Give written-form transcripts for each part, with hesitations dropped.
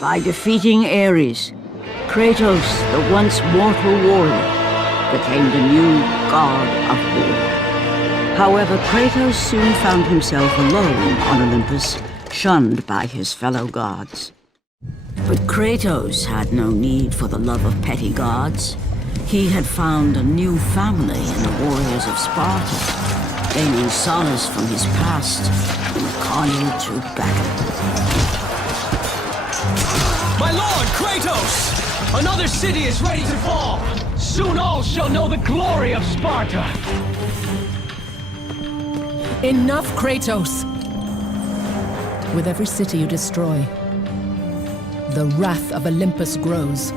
By defeating Ares, Kratos, the once mortal warrior, became the new god of war. However, Kratos soon found himself alone on Olympus, shunned by his fellow gods. But Kratos had no need for the love of petty gods. He had found a new family in the warriors of Sparta, gaining solace from his past in the carnage of battle. My lord, Kratos! Another city is ready to fall! Soon all shall know the glory of Sparta! Enough, Kratos! With every city you destroy, the wrath of Olympus grows.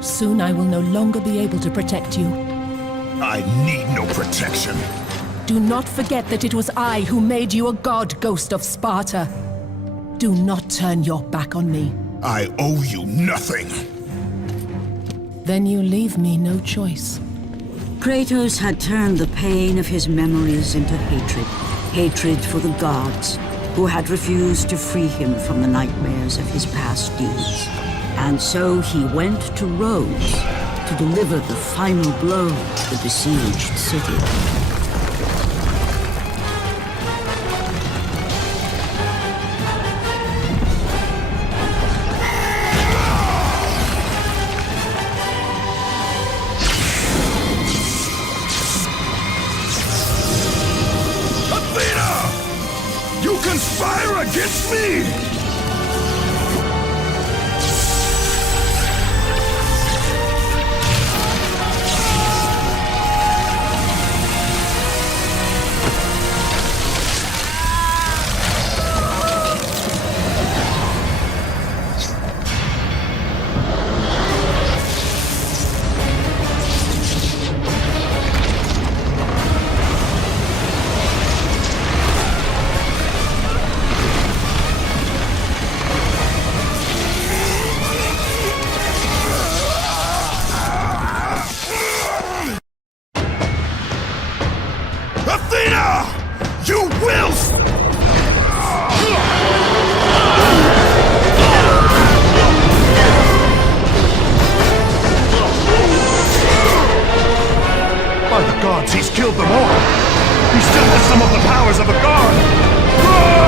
Soon I will no longer be able to protect you. I need no protection. Do not forget that it was I who made you a god, Ghost of Sparta. Do not turn your back on me. I owe you nothing. Then you leave me no choice. Kratos had turned the pain of his memories into hatred. Hatred for the gods, who had refused to free him from the nightmares of his past deeds. And so he went to Rhodes to deliver the final blow to the besieged city. You conspire against me! Athena! You will... By the gods, he's killed them all! He still has some of the powers of a god! Run!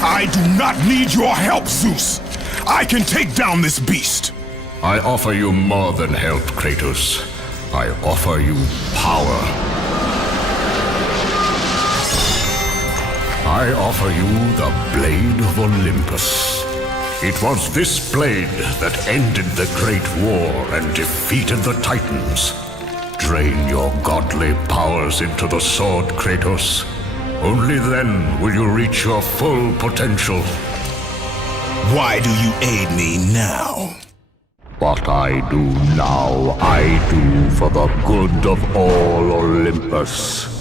I do not need your help, Zeus! I can take down this beast! I offer you more than help, Kratos. I offer you power. I offer you the Blade of Olympus. It was this blade that ended the Great War and defeated the Titans. Drain your godly powers into the sword, Kratos. Only then will you reach your full potential. Why do you aid me now? What I do now, I do for the good of all Olympus.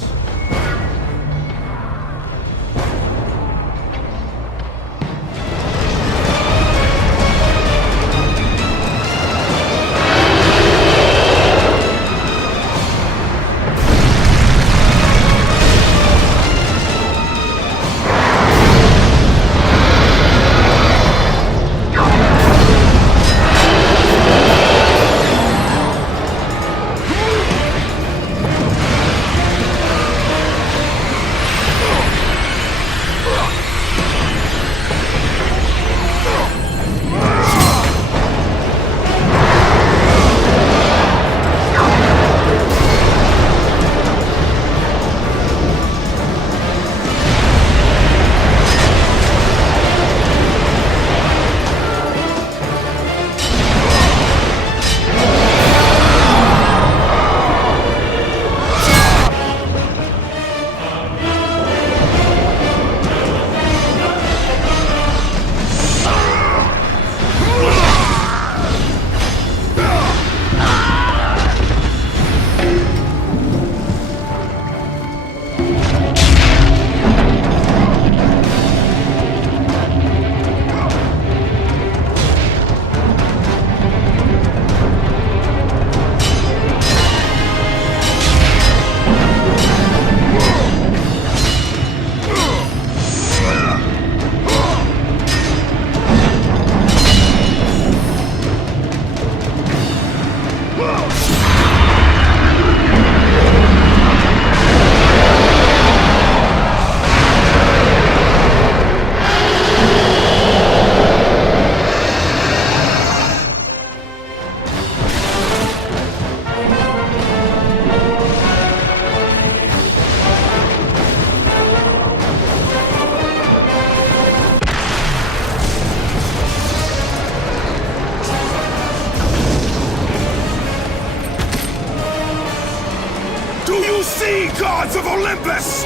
Gods of Olympus!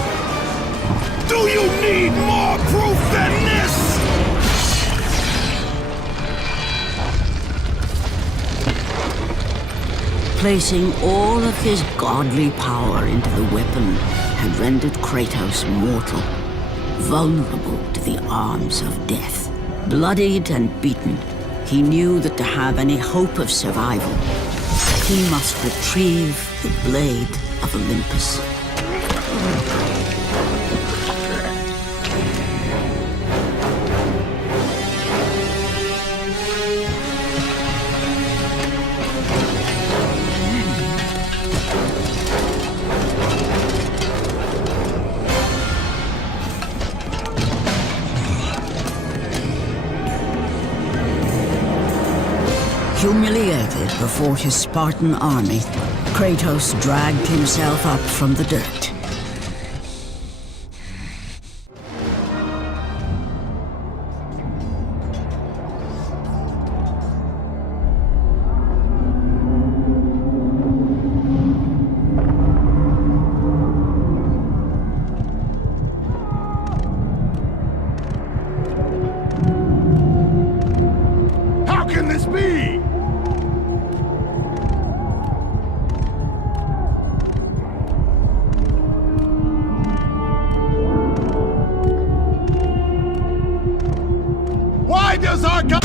Do you need more proof than this? Placing all of his godly power into the weapon had rendered Kratos mortal, vulnerable to the arms of death. Bloodied and beaten, he knew that to have any hope of survival, he must retrieve the Blade of Olympus. Humiliated before his Spartan army, Kratos dragged himself up from the dirt. How can this be? Why does our God...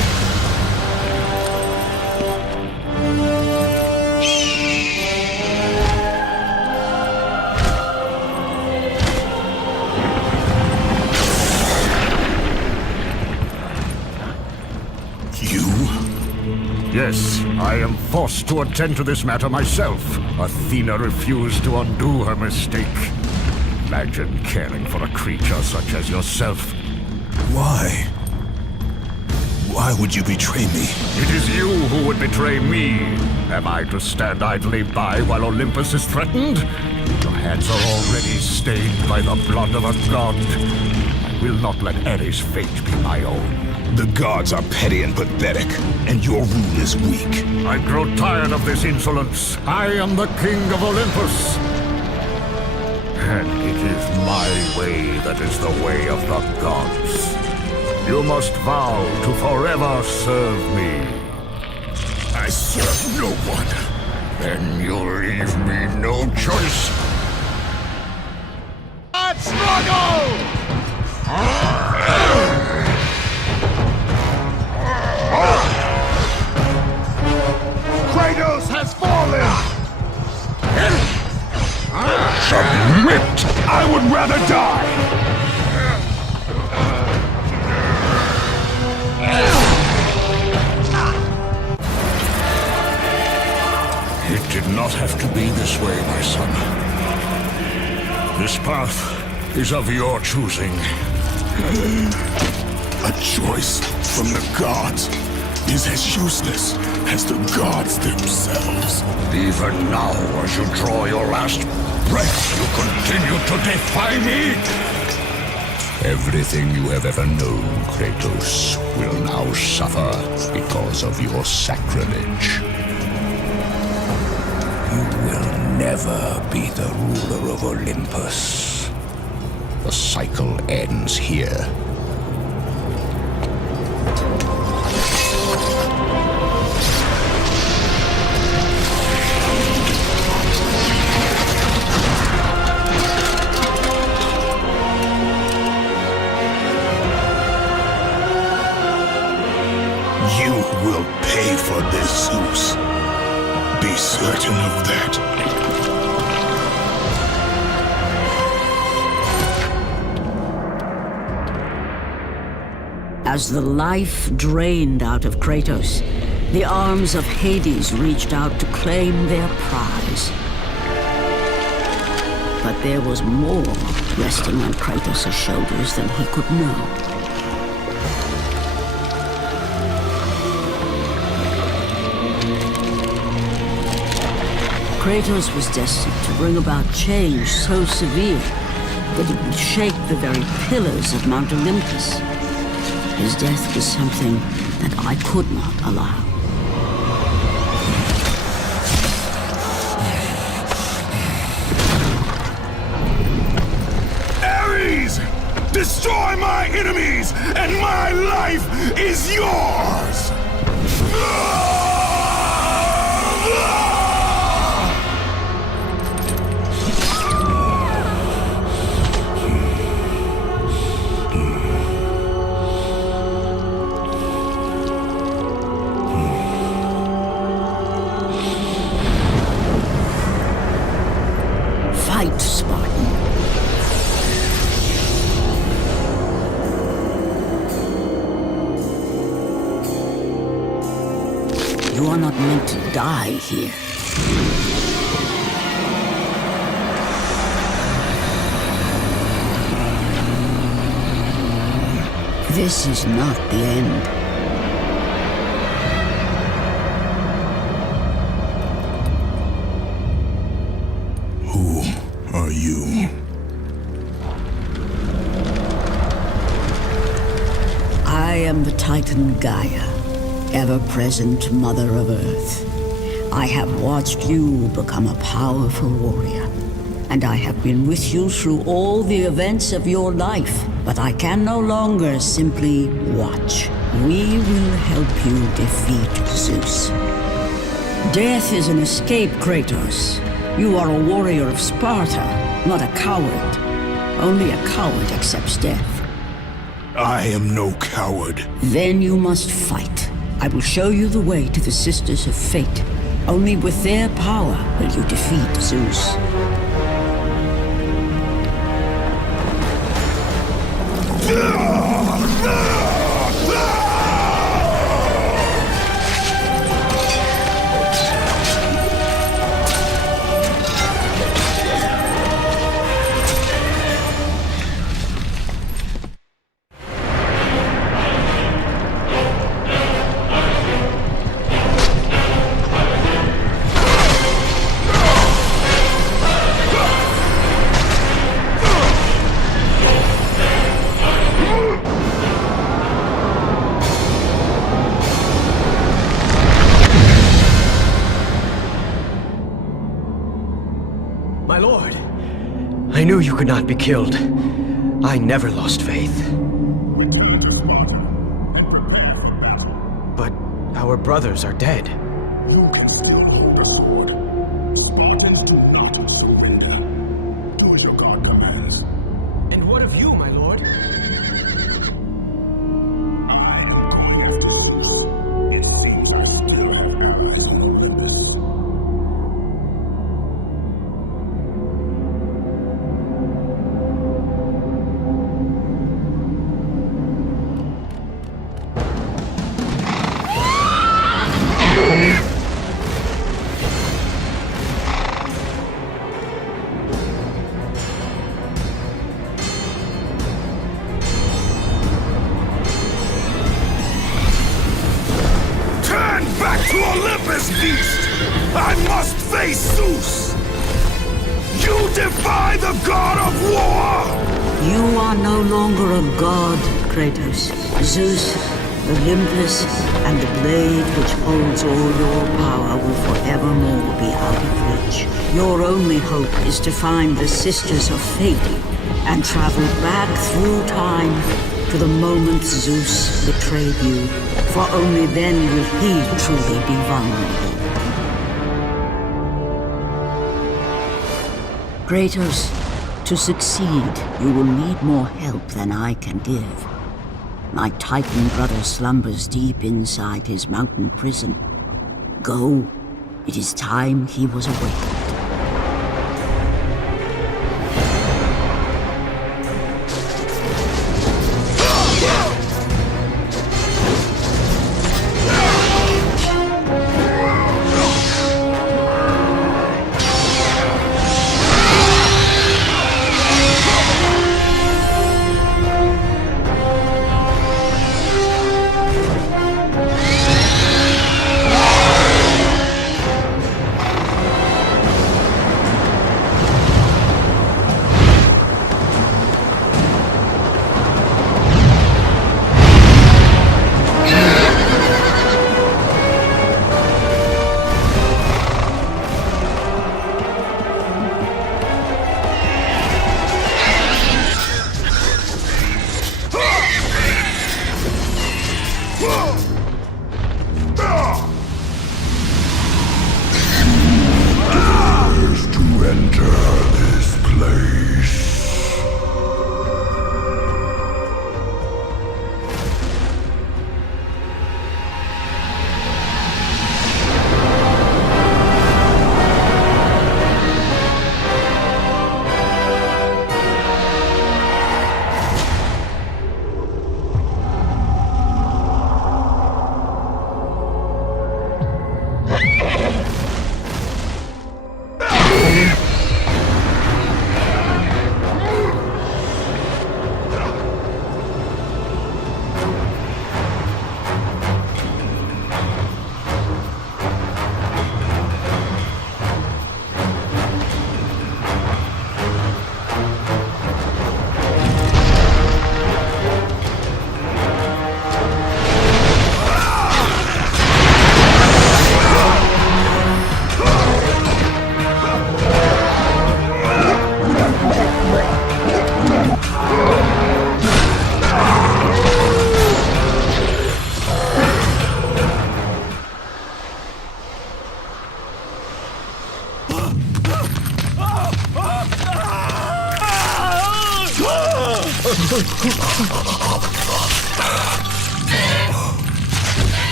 Yes, I am forced to attend to this matter myself. Athena refused to undo her mistake. Imagine caring for a creature such as yourself. Why? Why would you betray me? It is you who would betray me. Am I to stand idly by while Olympus is threatened? Your hands are already stained by the blood of a god. I will not let Ares' fate be my own. The gods are petty and pathetic, and your rule is weak. I grow tired of this insolence. I am the king of Olympus. And it is my way that is the way of the gods. You must vow to forever serve me. I serve no one. Then you'll leave me no choice. Let's struggle! Kratos has fallen! Submit! I would rather die! It did not have to be this way, my son. This path is of your choosing. A choice from the gods is as useless as the gods themselves. Even now, as you draw your last breath, you continue to defy me? Everything you have ever known, Kratos, will now suffer because of your sacrilege. You will never be the ruler of Olympus. The cycle ends here. You will pay for this, Zeus. Be certain of that. As the life drained out of Kratos, the arms of Hades reached out to claim their prize. But there was more resting on Kratos' shoulders than he could know. Kratos was destined to bring about change so severe that it would shake the very pillars of Mount Olympus. His death was something that I could not allow. Ares! Destroy my enemies, and my life is yours! Fight, Spartan. You are not meant to die here. This is not the end. Who are you? I am the Titan Gaia, ever-present Mother of Earth. I have watched you become a powerful warrior, and I have been with you through all the events of your life, but I can no longer simply watch. We will help you defeat Zeus. Death is an escape, Kratos. You are a warrior of Sparta, not a coward. Only a coward accepts death. I am no coward. Then you must fight. I will show you the way to the Sisters of Fate. Only with their power will you defeat Zeus. knew you could not be killed. I never lost faith. Return to Sparta and prepare for battle. But our brothers are dead. You can still hold the sword. Spartans do not surrender. Do as your god commands. And what of you, my lord? It seems I still have allies in Olympus. Turn back to Olympus, beast! I must face Zeus! You defy the god of war! You are no longer a god, Kratos. Zeus, Olympus, and the blade which holds all your power will forevermore be out of reach. Your only hope is to find the Sisters of Fate and travel back through time to the moment Zeus betrayed you, for only then will he truly be vulnerable. Kratos, to succeed, you will need more help than I can give. My Titan brother slumbers deep inside his mountain prison. Go. It is time he was awakened.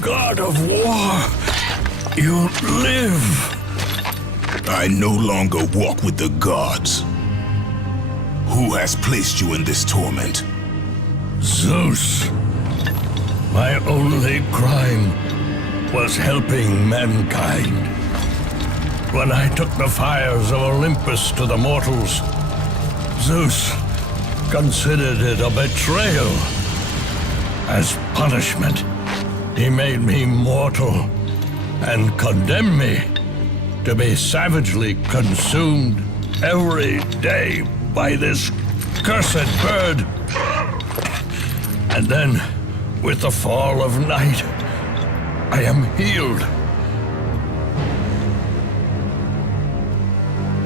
God of war, you live. I no longer walk with the gods. Who has placed you in this torment? Zeus. My only crime was helping mankind. When I took the fires of Olympus to the mortals, Zeus considered it a betrayal. As punishment, he made me mortal and condemned me to be savagely consumed every day by this cursed bird. And then, with the fall of night, I am healed.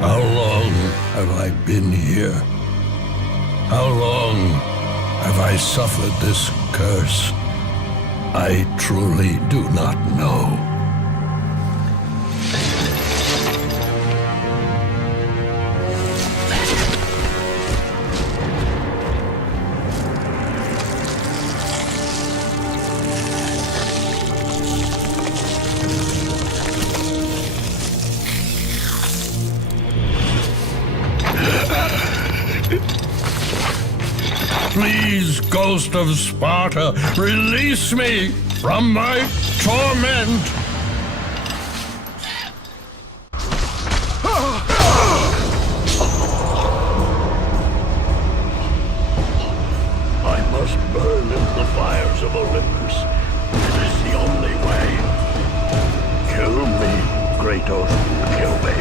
How long have I been here? How long have I suffered this curse? I truly do not know. Please, Ghost of Sparta, release me from my torment! I must burn in the fires of Olympus. It is the only way. Kill me, Kratos, kill me.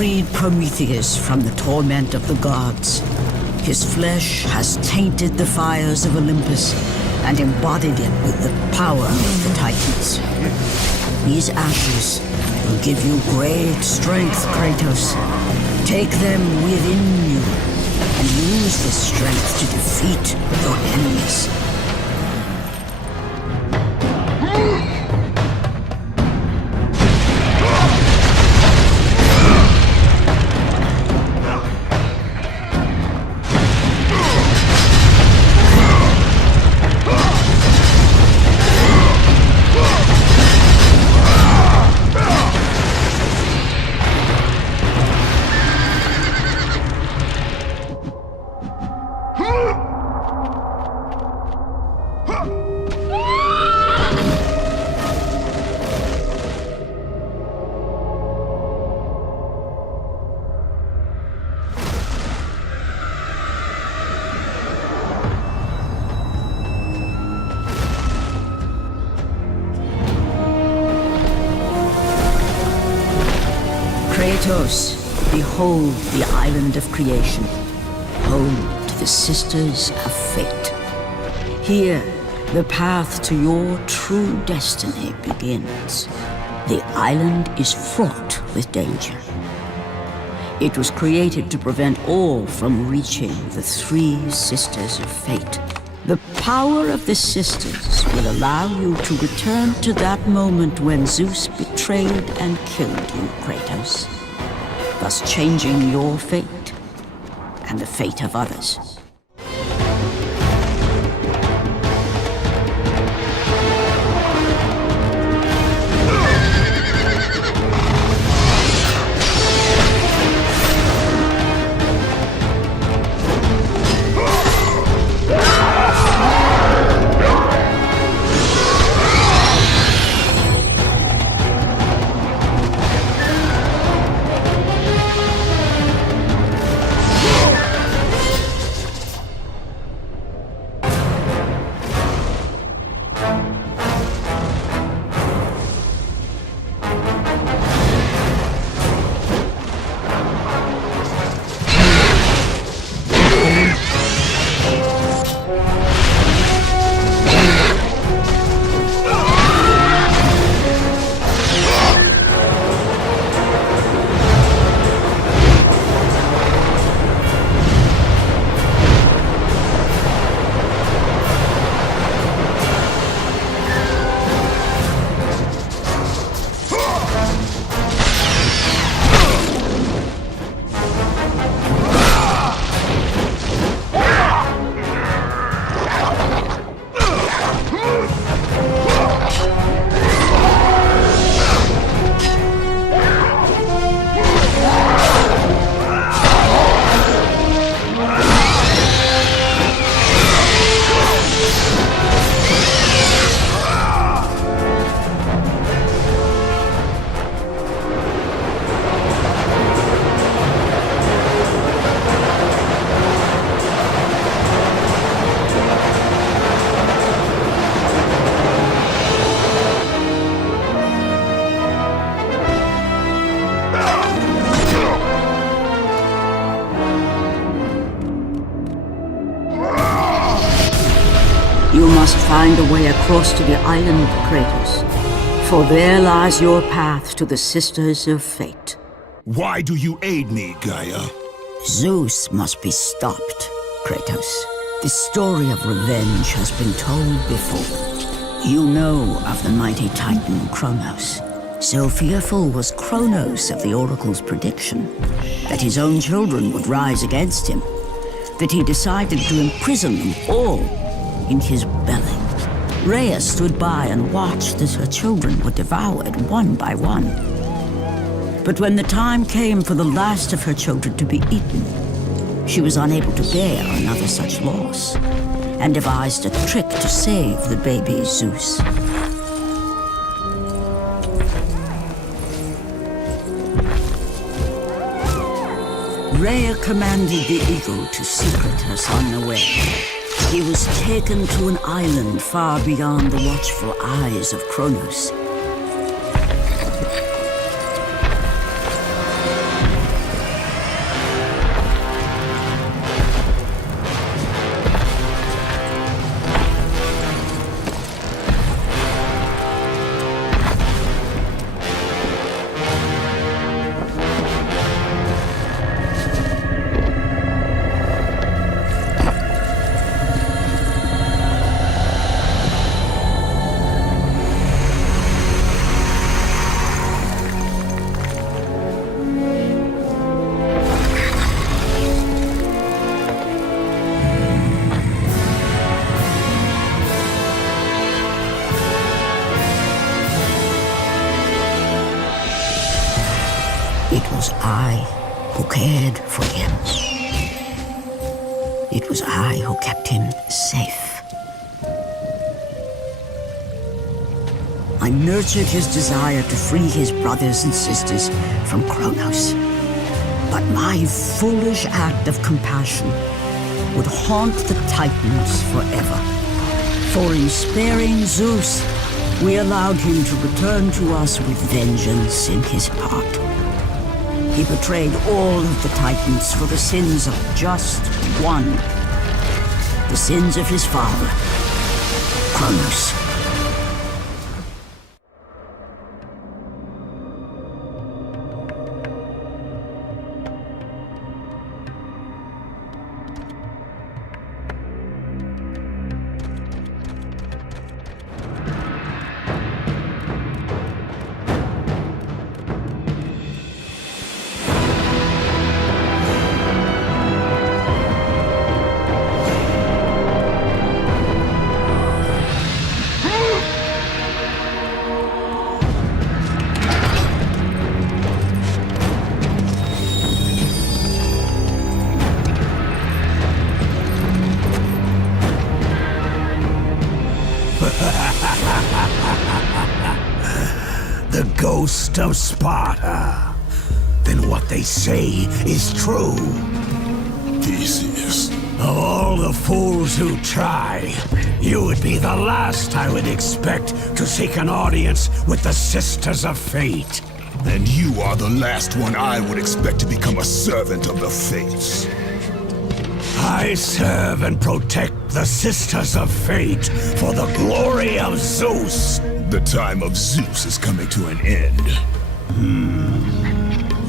Freed Prometheus from the torment of the gods. His flesh has tainted the fires of Olympus and embodied it with the power of the Titans. These ashes will give you great strength, Kratos. Take them within you and use this strength to defeat your enemies. Kratos, behold the island of creation, home to the Sisters of Fate. Here, the path to your true destiny begins. The island is fraught with danger. It was created to prevent all from reaching the three Sisters of Fate. The power of the Sisters will allow you to return to that moment when Zeus betrayed and killed you, Kratos, thus changing your fate and the fate of others. must find a way across to the island, Kratos. For there lies your path to the Sisters of Fate. Why do you aid me, Gaia? Zeus must be stopped, Kratos. The story of revenge has been told before. You know of the mighty Titan Kronos. So fearful was Kronos of the Oracle's prediction that his own children would rise against him, that he decided to imprison them all in his belly. Rhea stood by and watched as her children were devoured one by one. But when the time came for the last of her children to be eaten, she was unable to bear another such loss, and devised a trick to save the baby Zeus. Rhea commanded the eagle to secret her son away. He was taken to an island far beyond the watchful eyes of Kronos. It was I who cared for him. It was I who kept him safe. I nurtured his desire to free his brothers and sisters from Kronos. But my foolish act of compassion would haunt the Titans forever. For in sparing Zeus, we allowed him to return to us with vengeance in his heart. He betrayed all of the Titans for the sins of just one. The sins of his father, Kronos. The ghost of Sparta. Then what they say is true. Theseus. Of all the fools who try, you would be the last I would expect to seek an audience with the Sisters of Fate. And you are the last one I would expect to become a servant of the Fates. I serve and protect the Sisters of Fate for the glory of Zeus. The time of Zeus is coming to an end.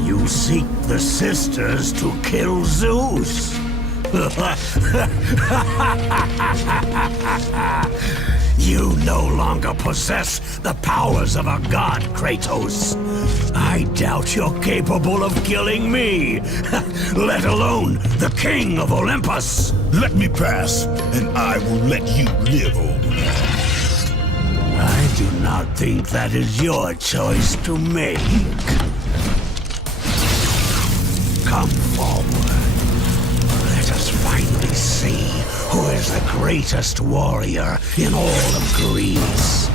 You seek the Sisters to kill Zeus. You no longer possess the powers of a god, Kratos. I doubt you're capable of killing me, let alone the king of Olympus. Let me pass, and I will let you live over. I do not think that is your choice to make. Come forward. Let us finally see who is the greatest warrior in all of Greece.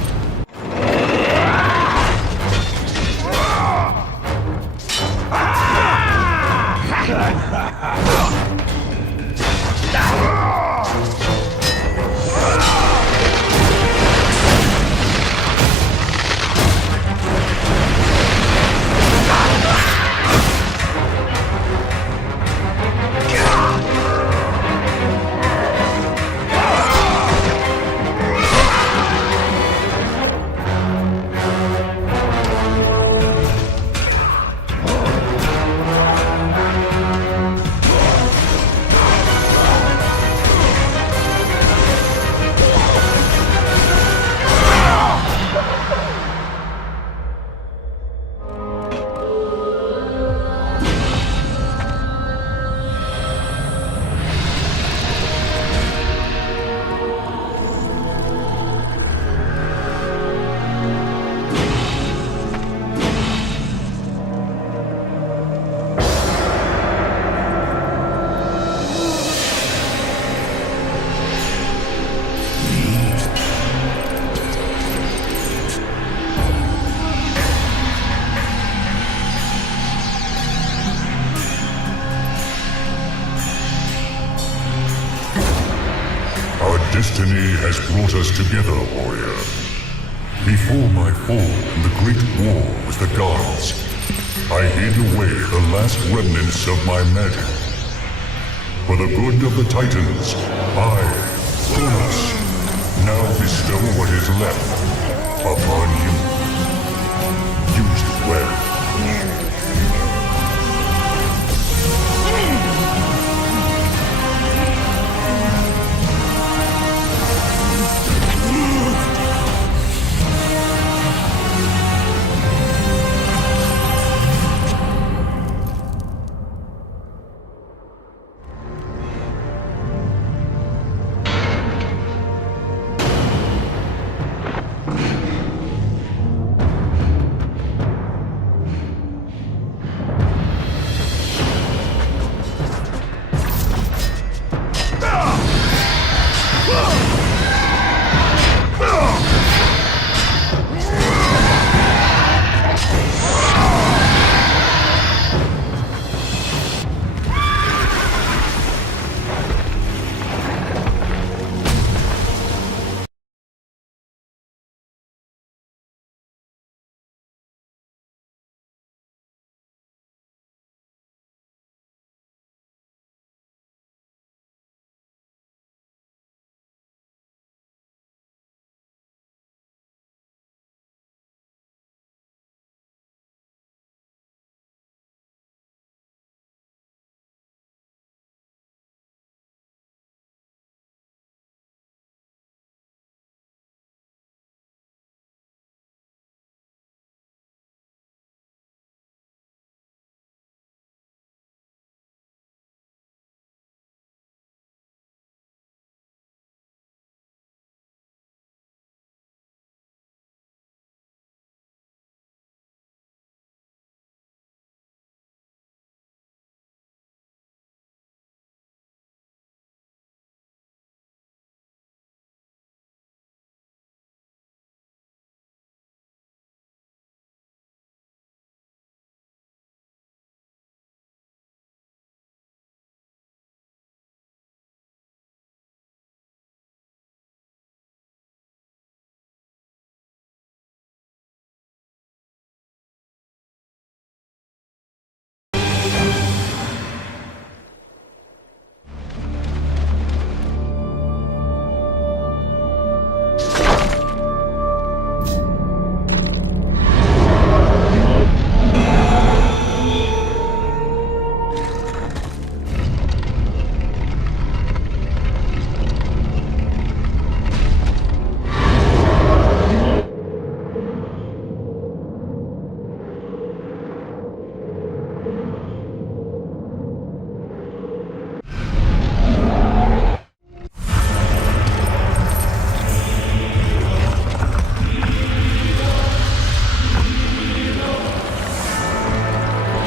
destiny has brought us together, warrior. Before my fall in the great war with the gods, I hid away the last remnants of my magic. For the good of the Titans, I, Kronos, now bestow what is left upon you. Use it well.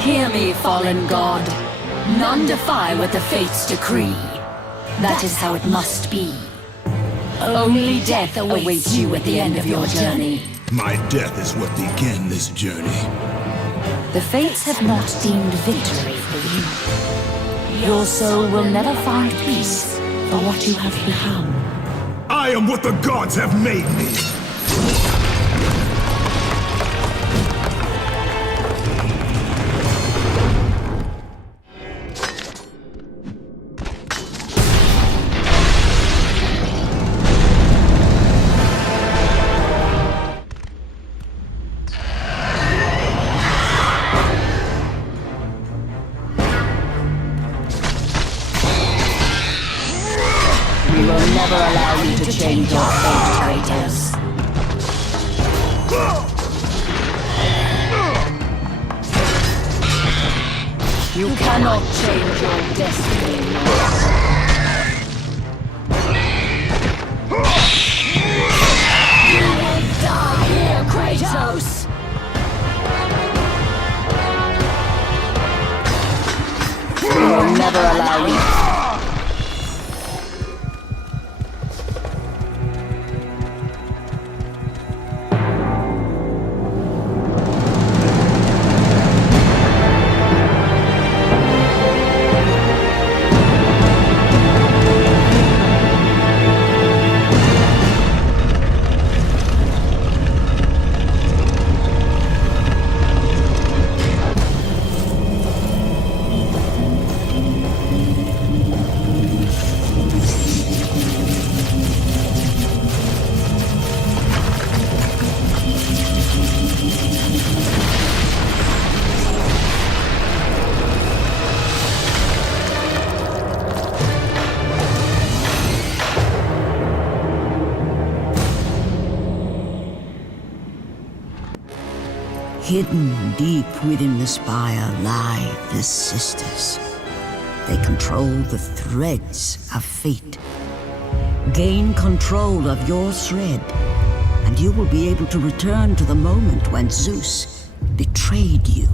Hear me, fallen god. None defy what the fates decree. That is how it must be. Only death awaits you at the end of your journey. My death is what began this journey. The fates have not deemed victory for you. Your soul will never find peace for what you have become. I am what the gods have made me! We will never allow you to change your fate, traitors. You cannot change your destiny. You will die here, Kratos! We will never allow you. Hidden deep within the spire lie the Sisters. They control the threads of fate. Gain control of your thread, and you will be able to return to the moment when Zeus betrayed you.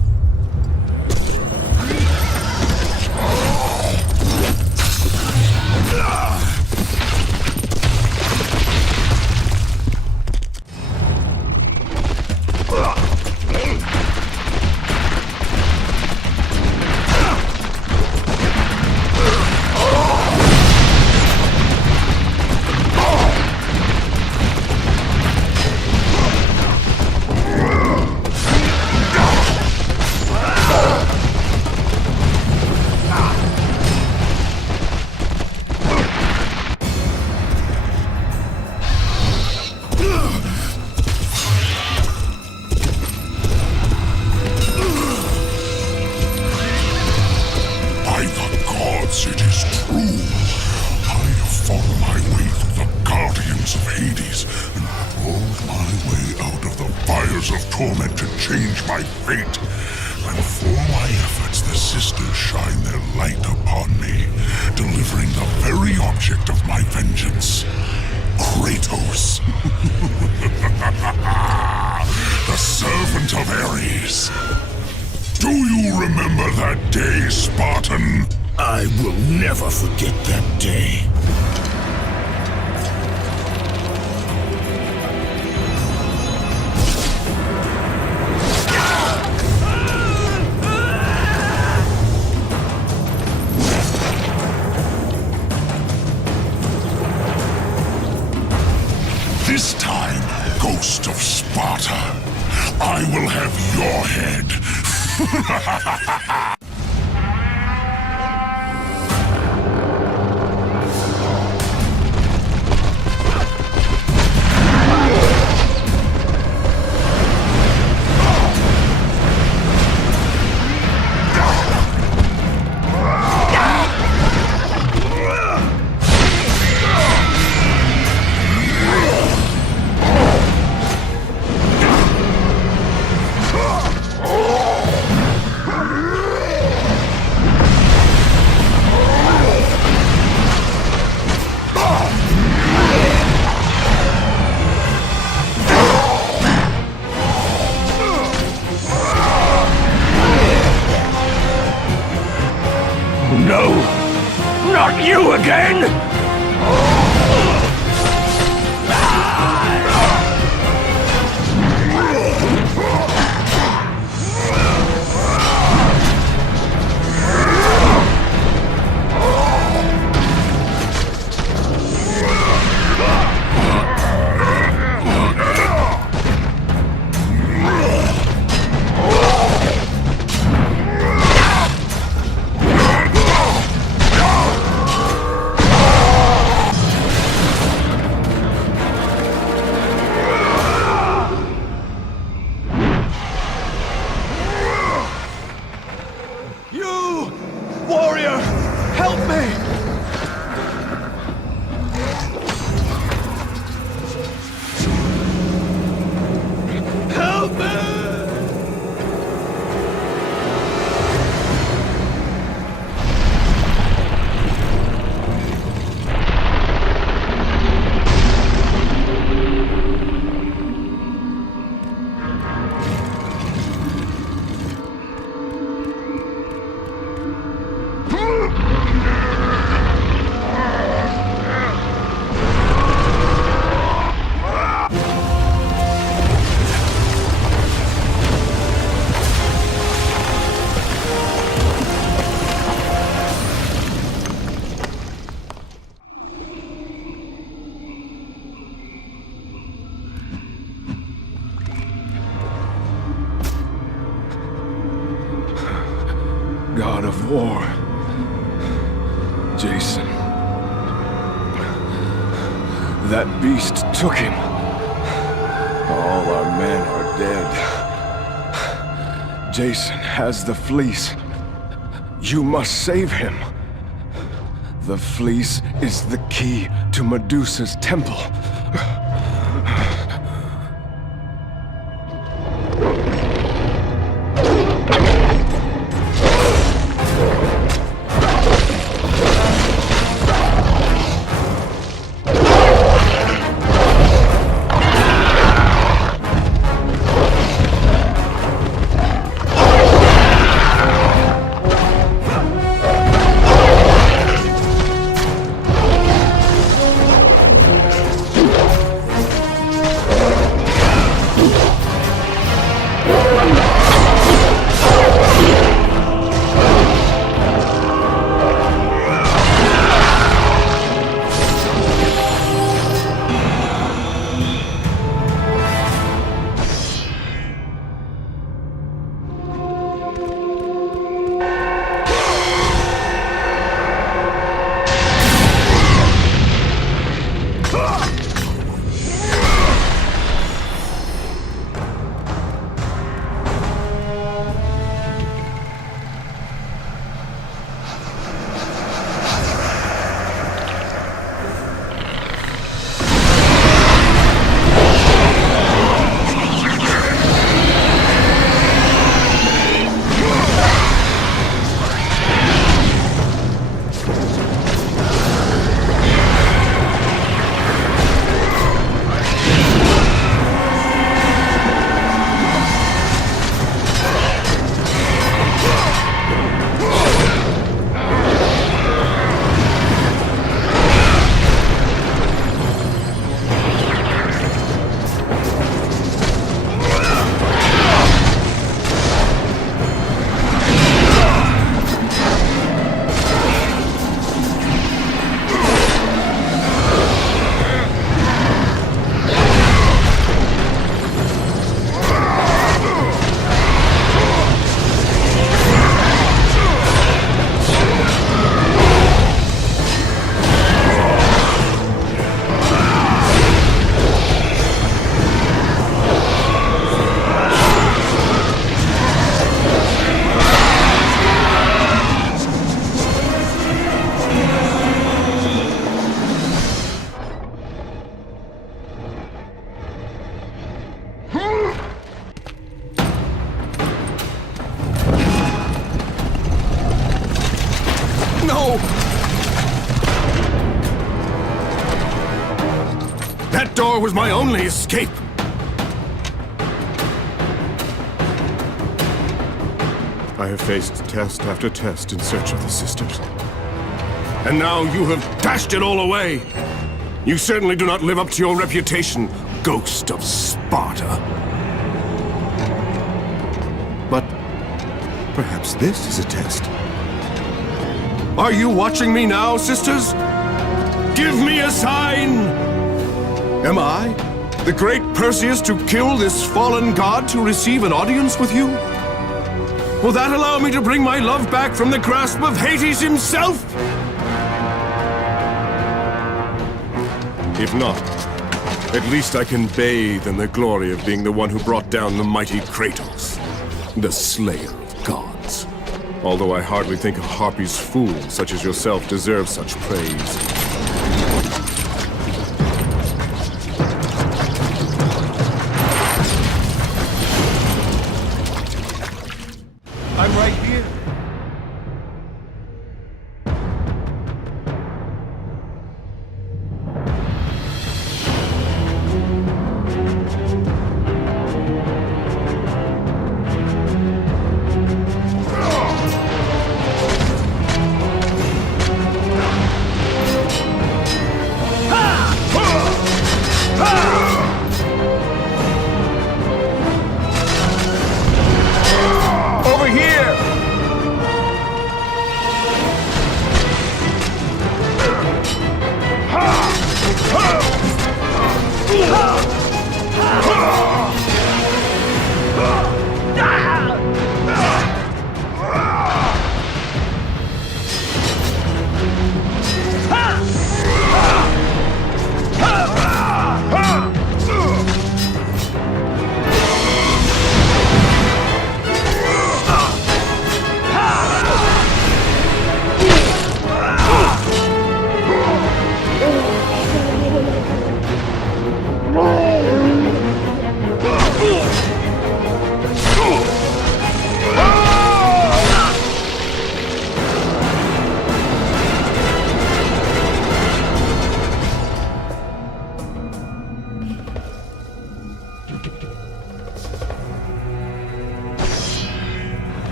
This time, Ghost of Sparta, I will have your head. No! Not you again! Warrior, help me! Help me! God of War, Jason. That beast took him. All our men are dead. Jason has the fleece. You must save him. The fleece is the key to Medusa's temple. No! That door was my only escape! I have faced test after test in search of the sisters. And now you have dashed it all away! You certainly do not live up to your reputation, Ghost of Sparta. But perhaps this is a test. Are you watching me now, sisters? Give me a sign! Am I, the great Perseus, to kill this fallen god to receive an audience with you? Will that allow me to bring my love back from the grasp of Hades himself? If not, at least I can bathe in the glory of being the one who brought down the mighty Kratos, the slayer of gods. Although I hardly think a Harpy's fool such as yourself deserves such praise. I'm right here. Over here!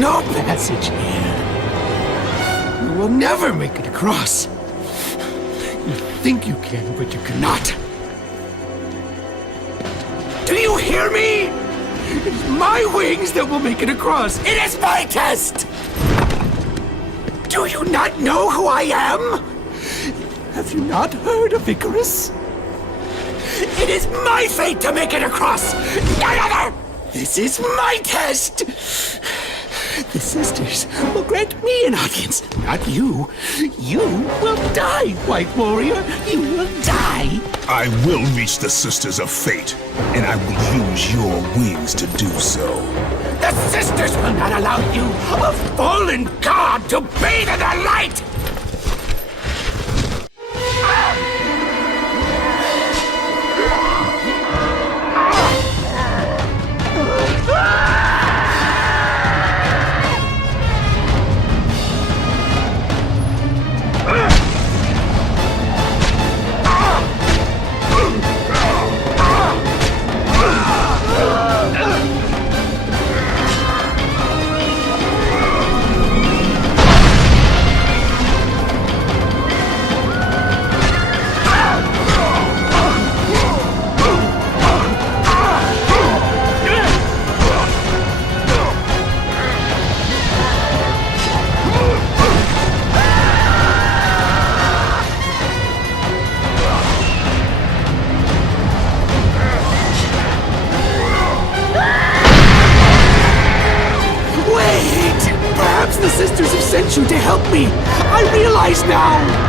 no passage here. You will never make it across. You think you can, but you cannot. Do you hear me? It's my wings that will make it across. It is my test! Do you not know who I am? Have you not heard of Icarus? It is my fate to make it across! None other! This is my test! The sisters will grant me an audience, not you. You will die, White Warrior. You will die. I will reach the Sisters of Fate, and I will use your wings to do so. The sisters will not allow you, a fallen god, to bathe in their light! I realize now!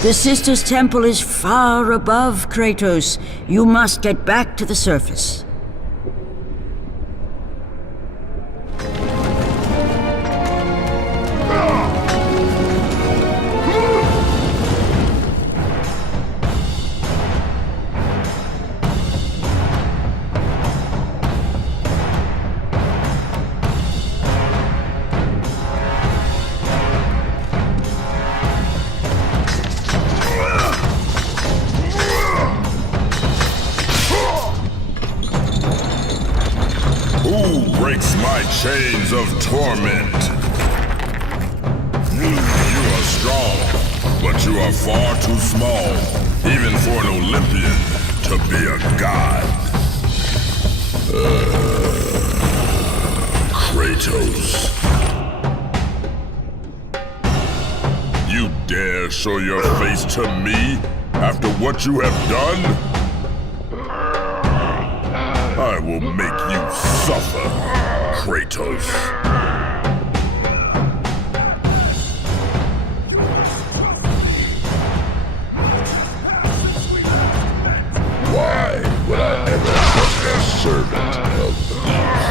The Sisters' Temple is far above, Kratos. You must get back to the surface. Chains of torment. You are strong, but you are far too small, even for an Olympian to be a god. Kratos. You dare show your face to me after what you have done? I will make you suffer. Kratos. Why would I ever trust a servant of Zeus?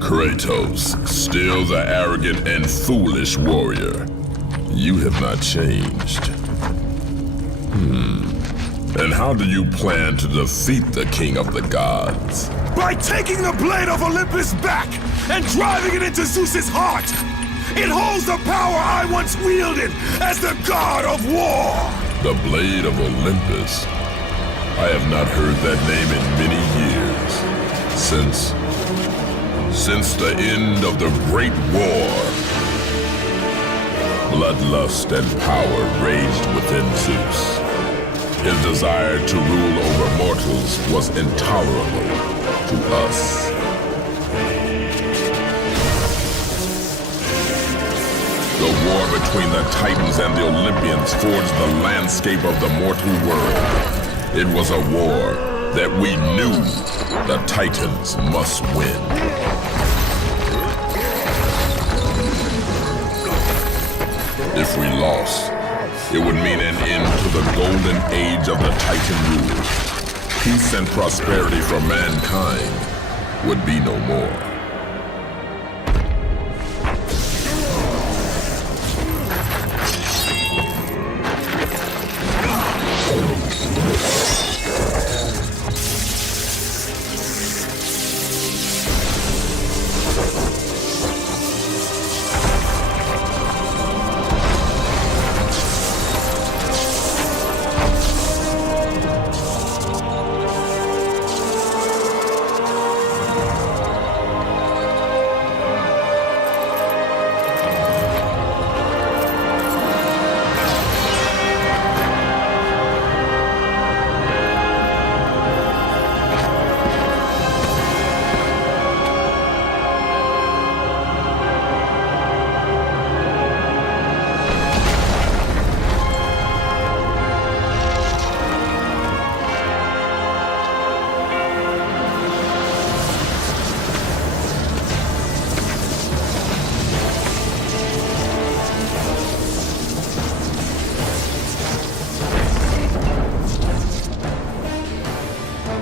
Kratos, still the arrogant and foolish warrior. You have not changed. And how do you plan to defeat the King of the Gods? By taking the Blade of Olympus back and driving it into Zeus's heart! It holds the power I once wielded as the God of War! The Blade of Olympus? I have not heard that name in many years. Since the end of the Great War. Bloodlust and power raged within Zeus. His desire to rule over mortals was intolerable to us. The war between the Titans and the Olympians forged the landscape of the mortal world. It was a war that we knew the Titans must win. If we lost, it would mean an end to the golden age of the Titan rule. Peace and prosperity for mankind would be no more.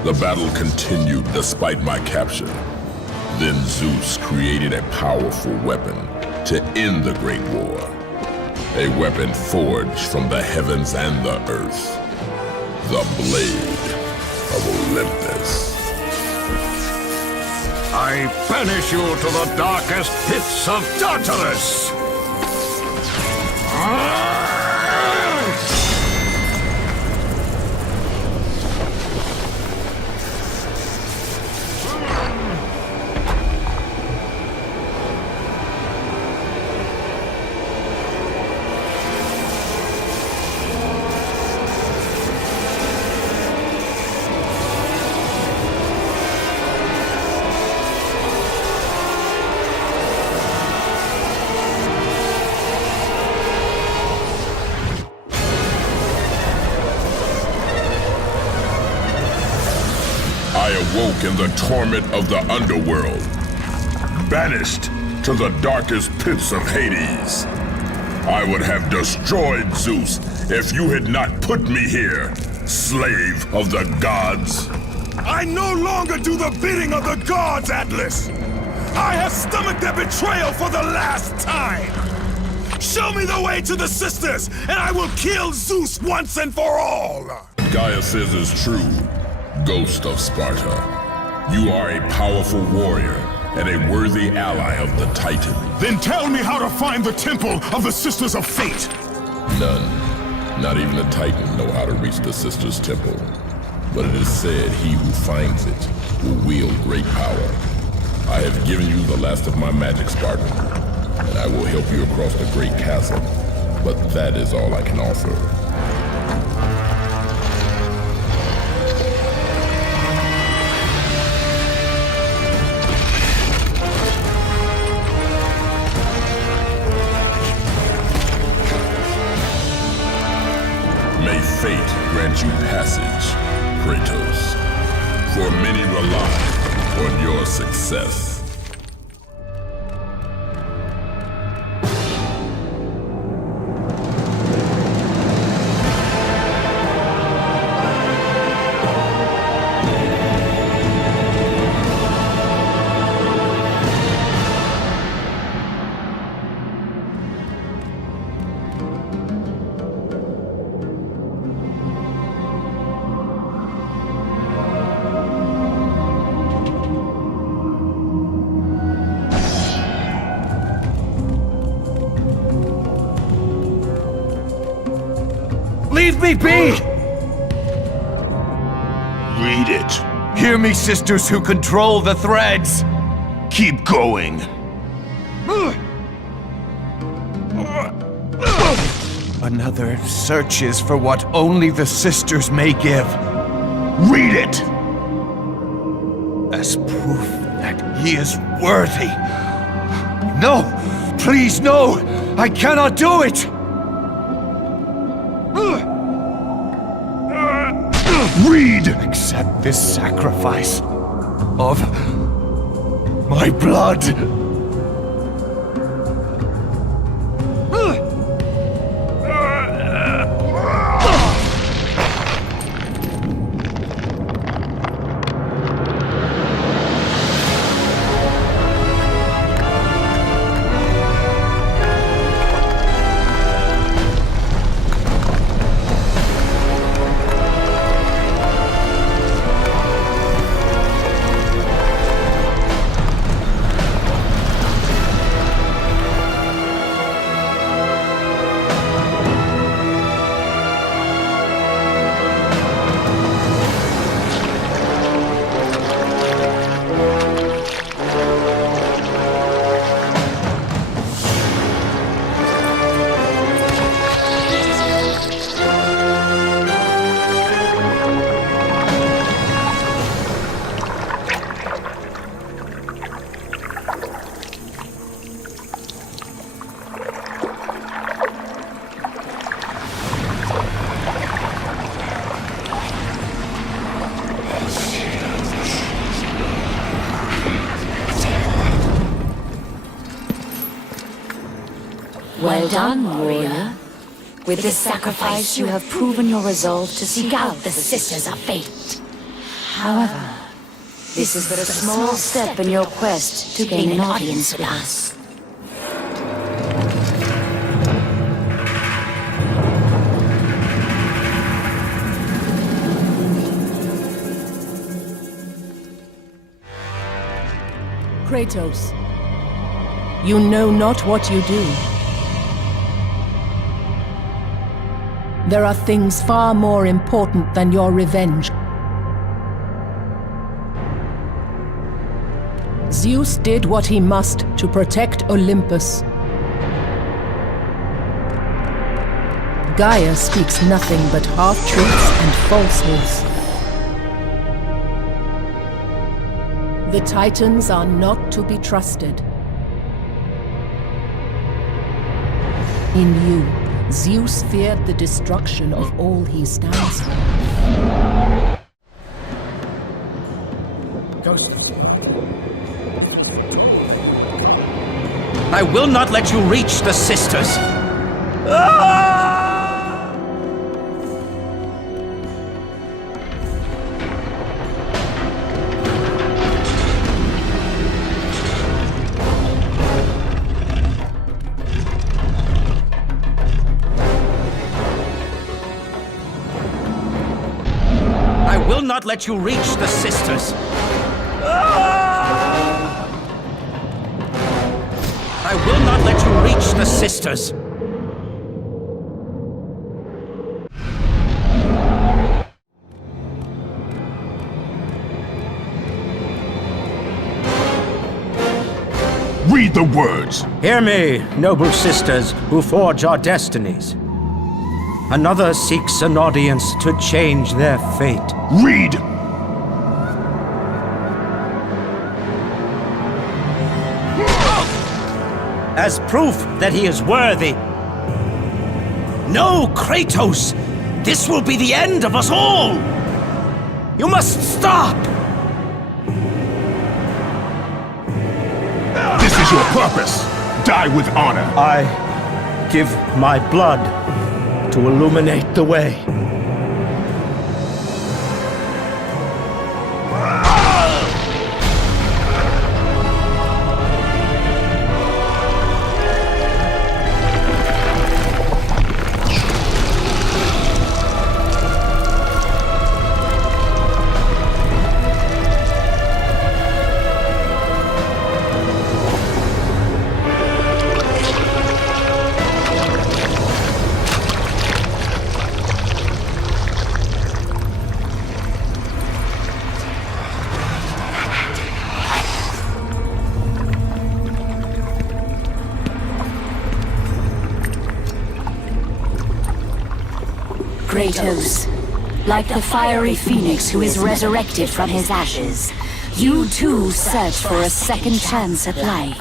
The battle continued despite my capture. Then Zeus created a powerful weapon to end the Great War. A weapon forged from the heavens and the earth. The Blade of Olympus. I banish you to the darkest pits of Tartarus! Awoke in the torment of the underworld, banished to the darkest pits of Hades. I would have destroyed Zeus if you had not put me here, slave of the gods. I no longer do the bidding of the gods, Atlas! I have stomached their betrayal for the last time! Show me the way to the sisters, and I will kill Zeus once and for all! Gaia says is true. Ghost of Sparta, you are a powerful warrior and a worthy ally of the Titan. Then tell me how to find the Temple of the Sisters of Fate! None, not even the Titan, know how to reach the Sisters' Temple. But it is said he who finds it will wield great power. I have given you the last of my magic, Spartan, and I will help you across the great chasm. But that is all I can offer. Fate grant you passage, Kratos, for many rely on your success. Leave me be! Read it. Hear me, sisters who control the threads! Keep going. Another searches for what only the sisters may give. Read it! As proof that he is worthy. No! Please, no! I cannot do it! Read! Accept this sacrifice of my blood. Well done, warrior. With this sacrifice, you have proven your resolve to seek out the Sisters of Fate. However, this is but a small step in your quest to gain an audience with us. Kratos, you know not what you do. There are things far more important than your revenge. Zeus did what he must to protect Olympus. Gaia speaks nothing but half-truths and falsehoods. The Titans are not to be trusted. In you, Zeus feared the destruction of all he stands for. Ghost. I will not let you reach the sisters! I will not let you reach the sisters! I will not let you reach the sisters! Read the words. Hear me, noble sisters who forge our destinies. Another seeks an audience to change their fate. Read! As proof that he is worthy. No, Kratos! This will be the end of us all! You must stop! This is your purpose. Die with honor. I give my blood to illuminate the way. Kratos, like the fiery phoenix who is resurrected from his ashes, you too search for a second chance at life.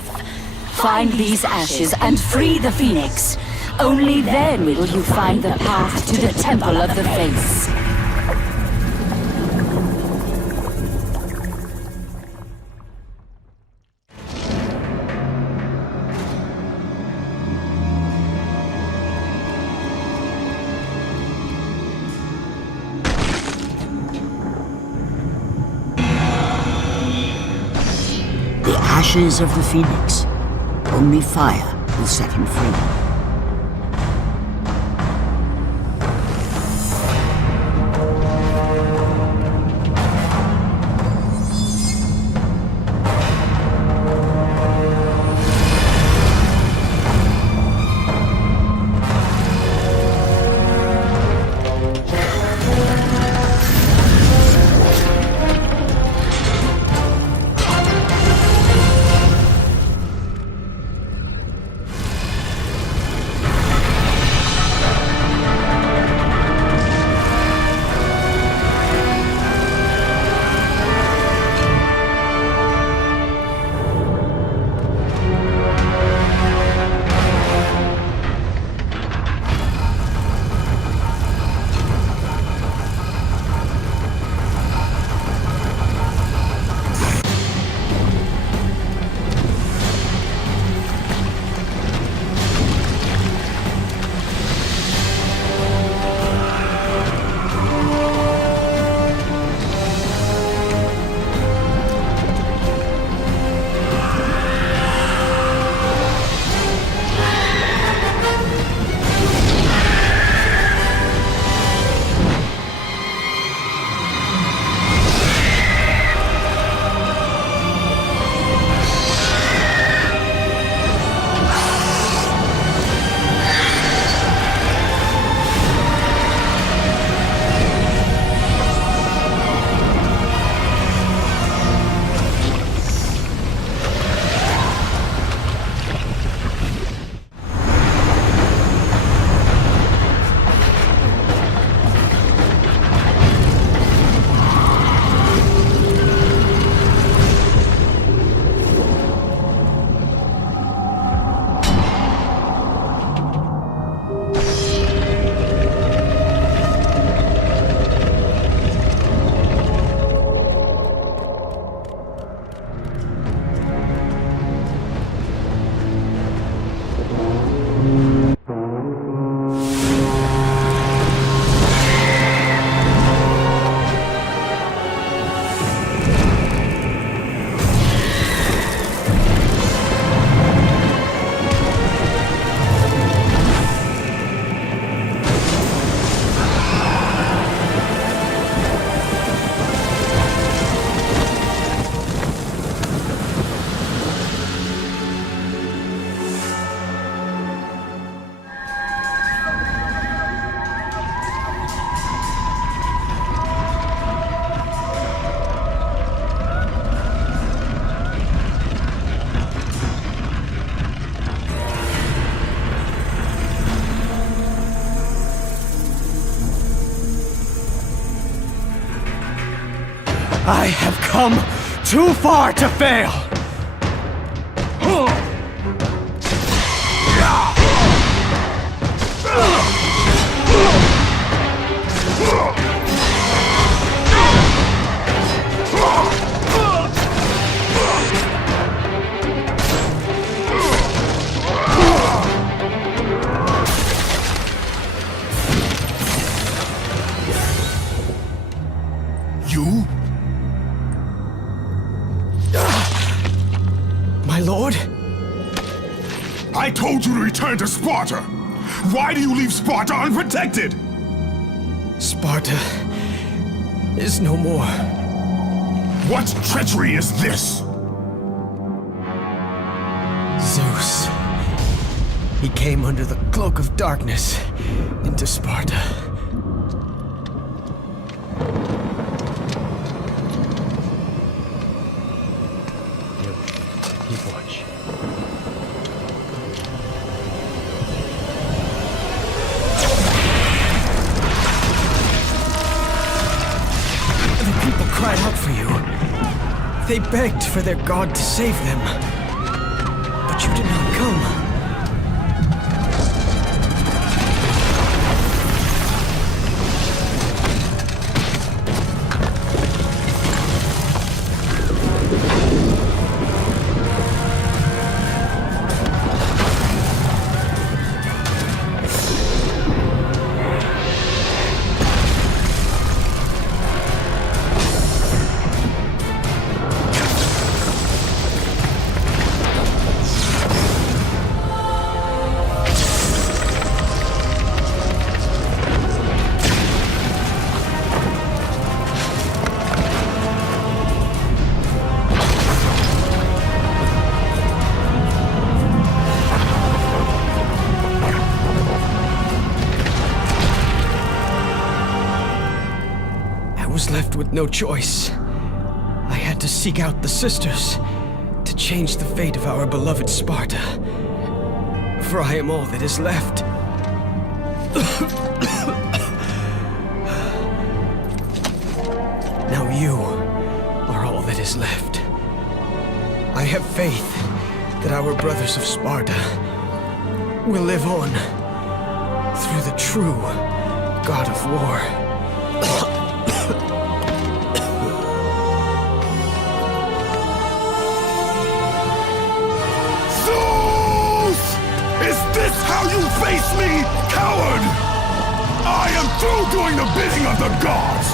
Find these ashes and free the phoenix. Only then will you find the path to the Temple of the Fates. The ashes of the Phoenix. Only fire will set him free. I have come too far to fail! You? My lord? I told you to return to Sparta! Why do you leave Sparta unprotected? Sparta is no more. What treachery is this? Zeus. He came under the cloak of darkness into Sparta. Keep watch. The people cried out for you. They begged for their god to save them. But you did not come. Left with no choice. I had to seek out the sisters to change the fate of our beloved Sparta. For I am all that is left. Now you are all that is left. I have faith that our brothers of Sparta will live on through the true God of War. How you face me, coward! I am through doing the bidding of the gods!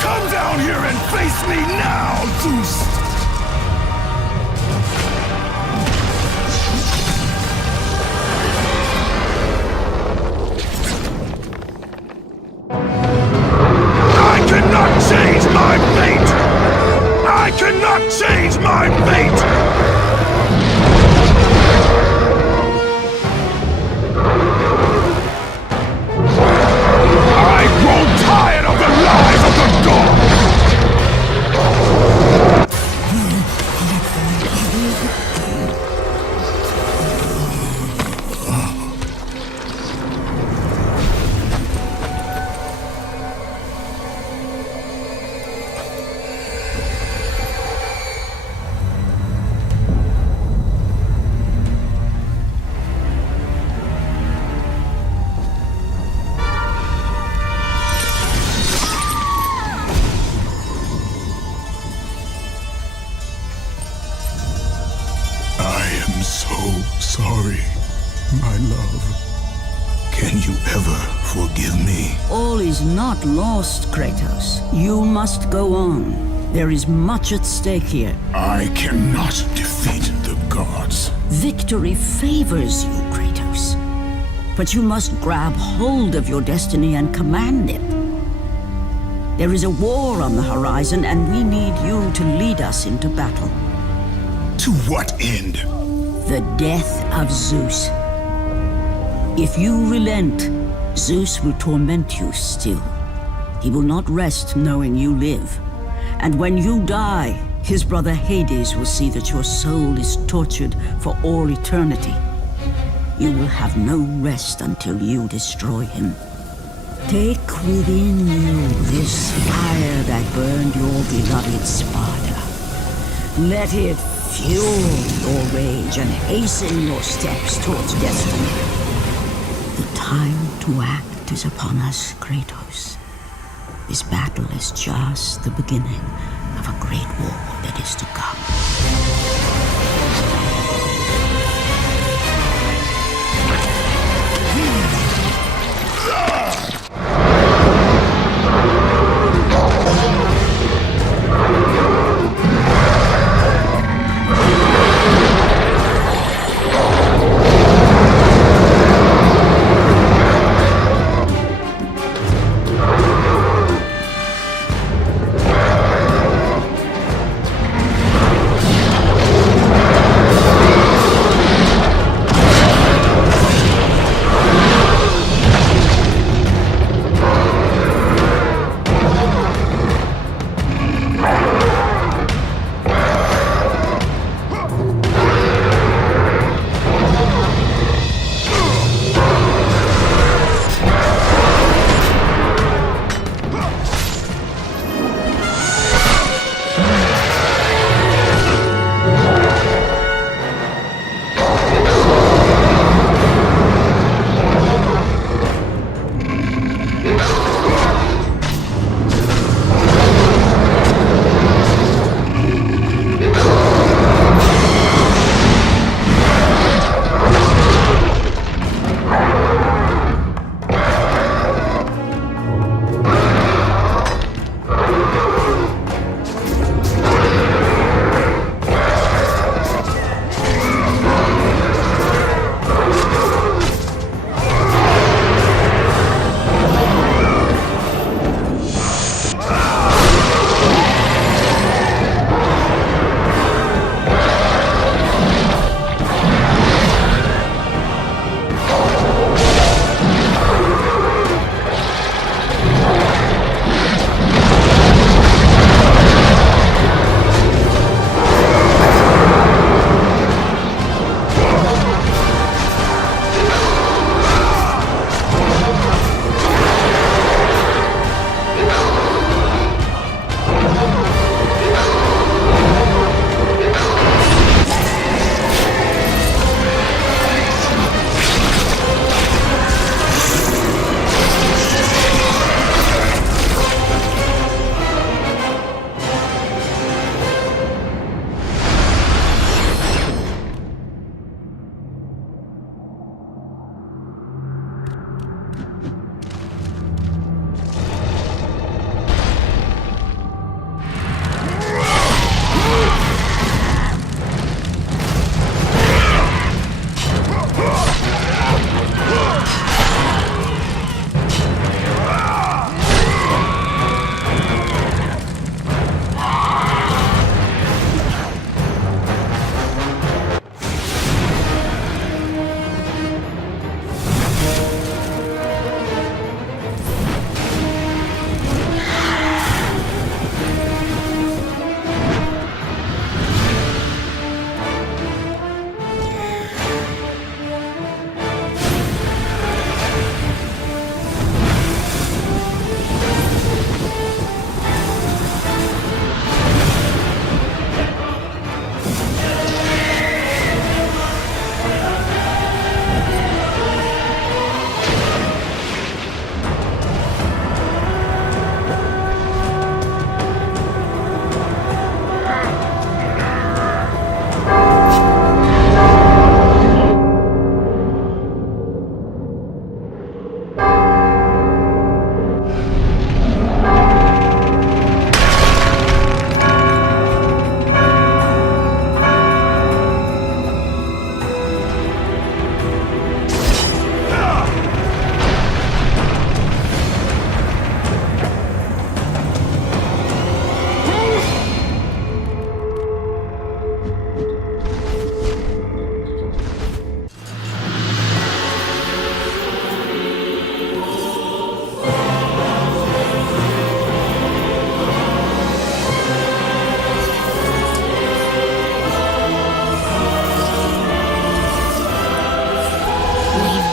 Come down here and face me now, Zeus! I cannot change my fate! I cannot change my fate! Sorry, my love. Can you ever forgive me? All is not lost, Kratos. You must go on. There is much at stake here. I cannot defeat the gods. Victory favors you, Kratos. But you must grab hold of your destiny and command it. There is a war on the horizon, and we need you to lead us into battle. To what end? The death of Zeus. If you relent, Zeus will torment you still. He will not rest knowing you live. And when you die, his brother Hades will see that your soul is tortured for all eternity. You will have no rest until you destroy him. Take within you this fire that burned your beloved Sparta. Let it fuel your rage and hasten your steps towards destiny. The time to act is upon us, Kratos. This battle is just the beginning of a great war that is to come.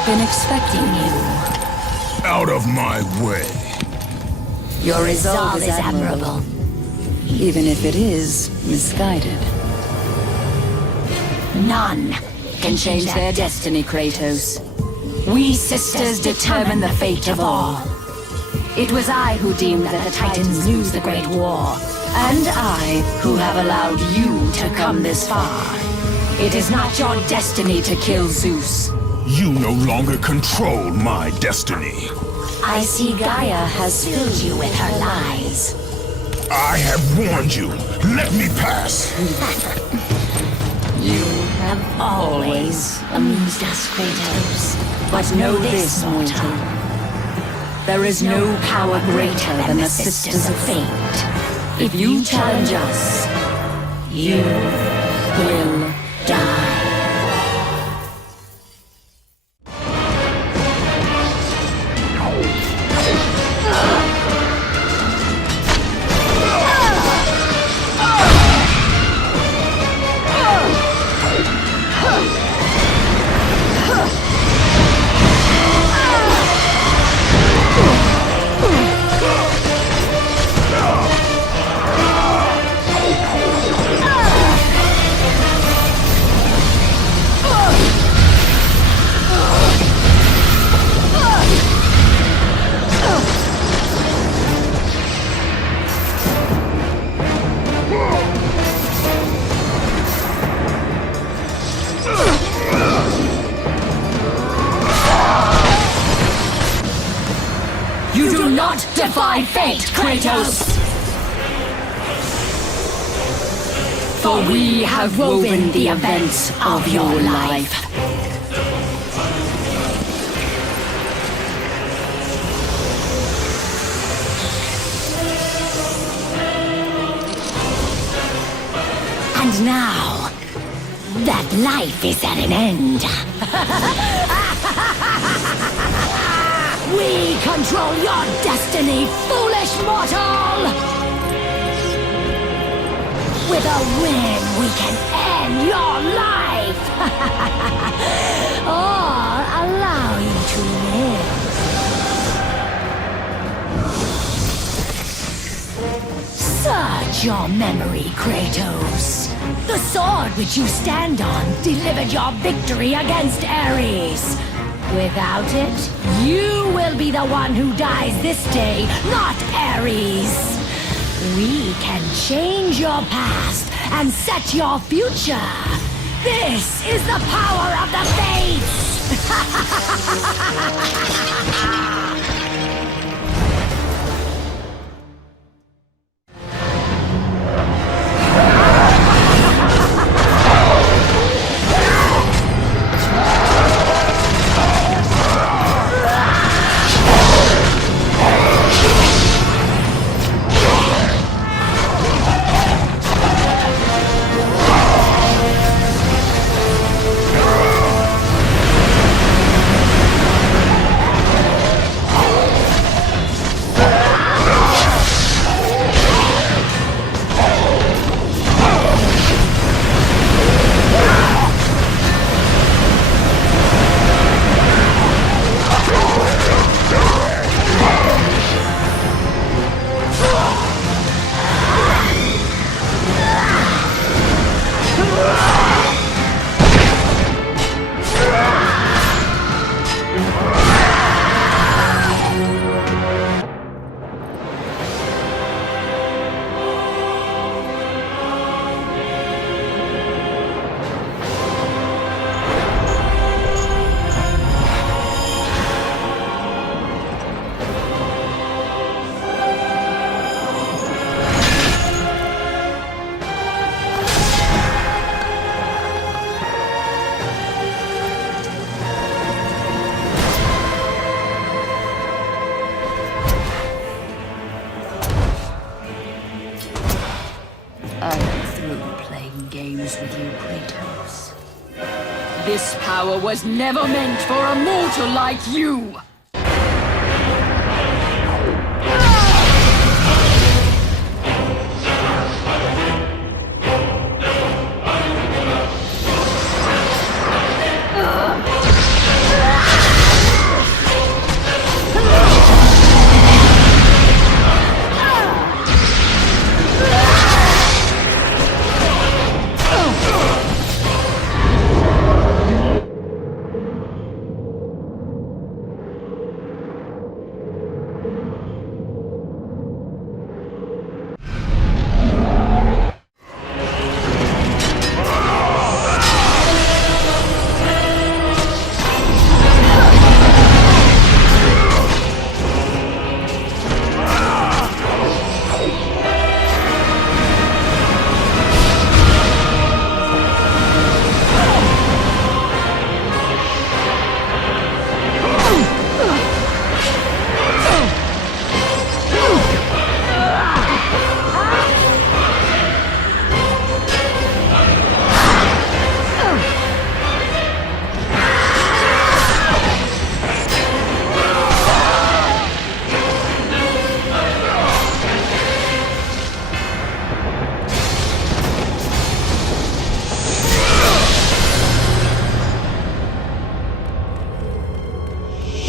been expecting you. Out of my way. Your resolve is admirable. even if it is misguided. None can change their destiny, Kratos. We sisters determine the fate of all. It was I who deemed that the Titans lose the Great War, and I who have allowed you to come this far. It is not your destiny to kill Zeus. You no longer control my destiny. I see Gaia has filled you with her lies. I have warned you. Let me pass. You have always amused us, Kratos. But know this, mortal. There is no power greater than the Sisters of Fate. If you challenge us, you will die. You do not defy fate, Kratos! For we have woven the events of your life. And now, that life is at an end. We control your destiny, foolish mortal! With a win, we can end your life! Or allow you to live. Search your memory, Kratos. The sword which you stand on delivered your victory against Ares. Without it, you will be the one who dies this day, not Ares. We can change your past and set your future. This is the power of the Fates! With you, Kratos. This power was never meant for a mortal like you!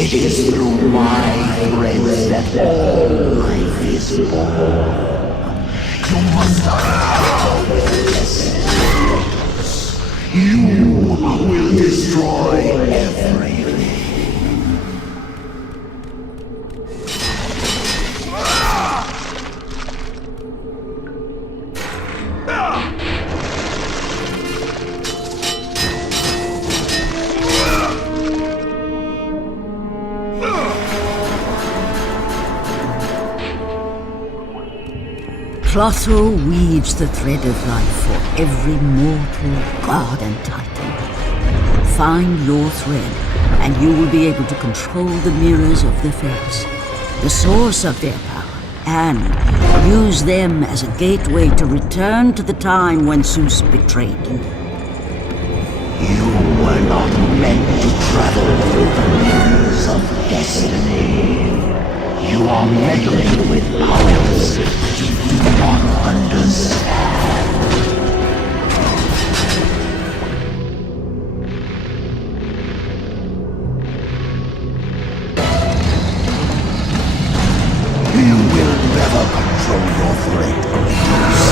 It is through my threads that all life is born. You must bow with this. You will destroy everything. Clotho weaves the thread of life for every mortal, god and titan. Find your thread, and you will be able to control the mirrors of the fates, the source of their power, and use them as a gateway to return to the time when Zeus betrayed you. You were not meant to travel through the mirrors of destiny. You are meddling with powers you do not understand. You will never control your fate, Kratos.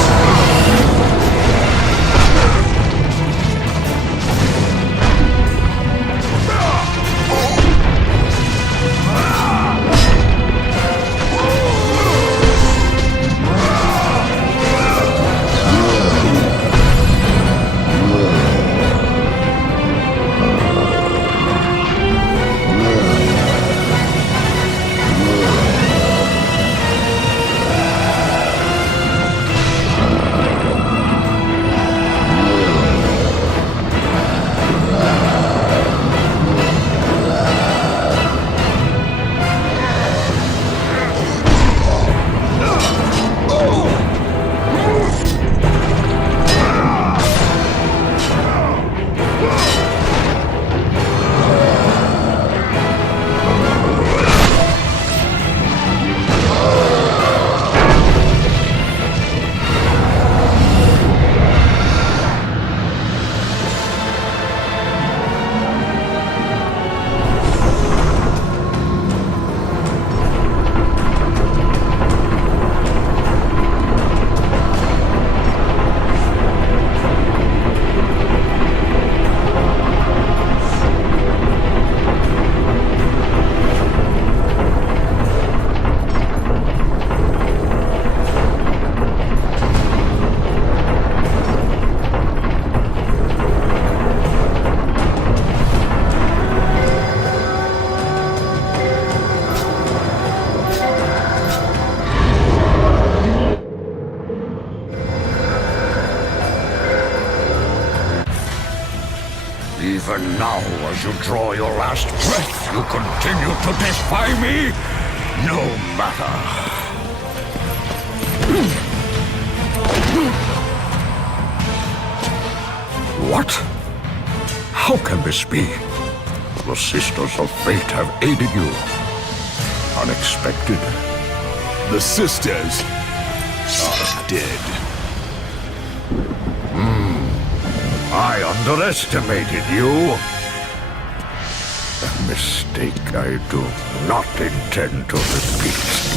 Even now, as you draw your last breath, you continue to defy me? No matter. What? How can this be? The Sisters of Fate have aided you. Unexpected. The sisters are dead. I underestimated you. A mistake I do not intend to repeat.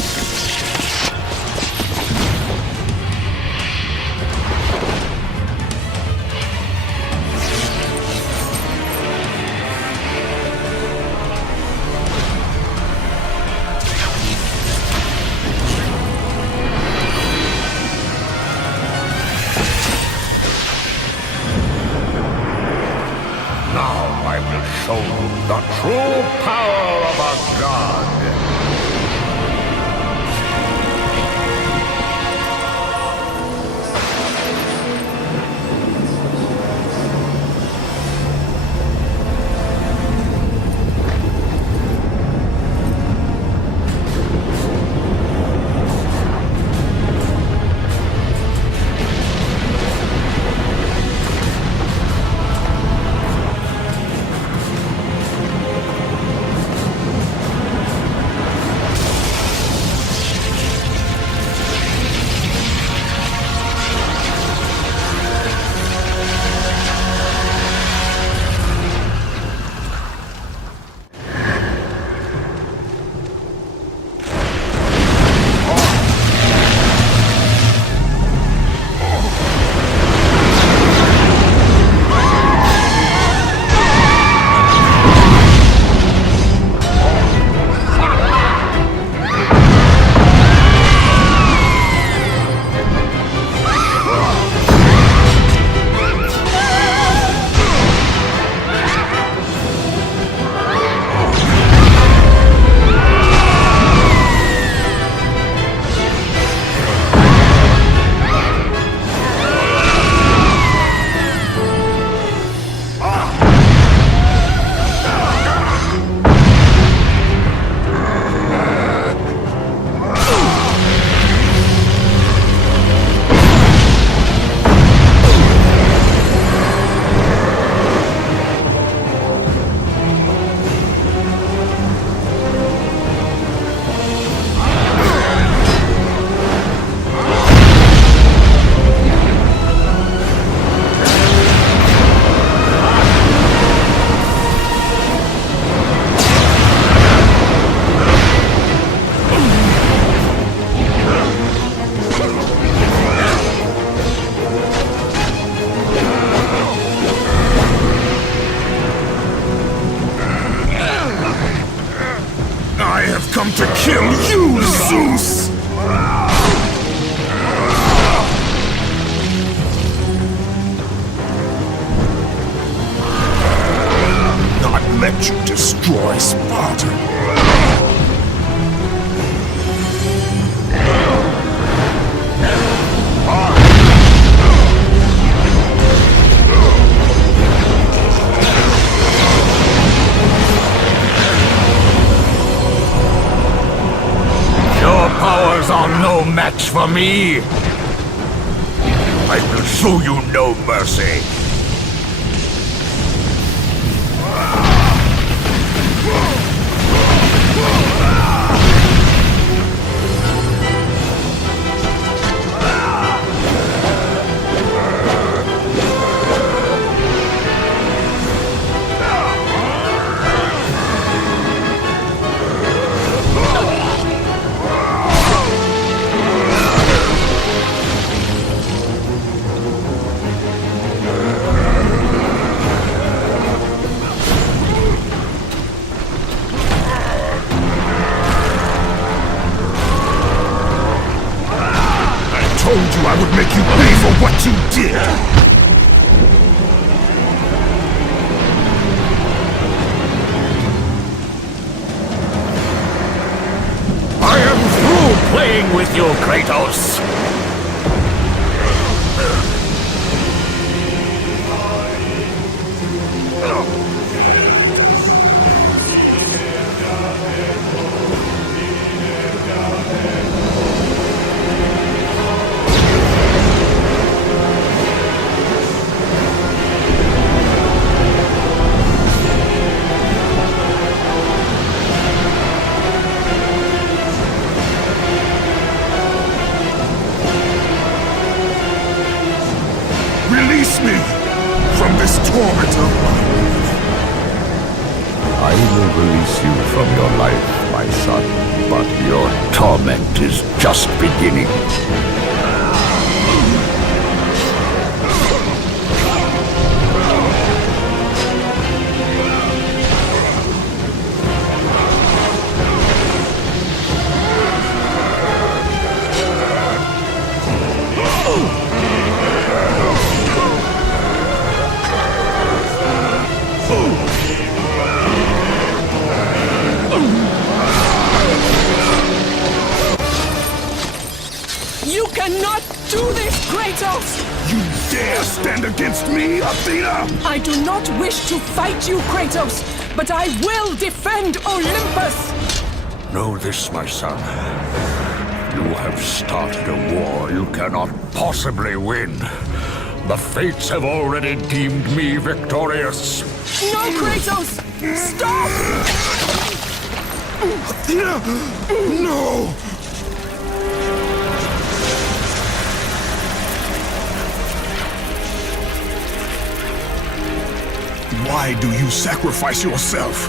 Show the true power of a god. for me? I will show you no mercy. I told you I would make you pay for what you did! I am through playing with you, Kratos! Release me from this torment of mine. I will release you from your life, my son, but your torment is just beginning. You cannot do this, Kratos! You dare stand against me, Athena? I do not wish to fight you, Kratos, but I will defend Olympus! Know this, my son. You have started a war you cannot possibly win. The fates have already deemed me victorious. No, Kratos! Stop! Athena! No! Why do you sacrifice yourself?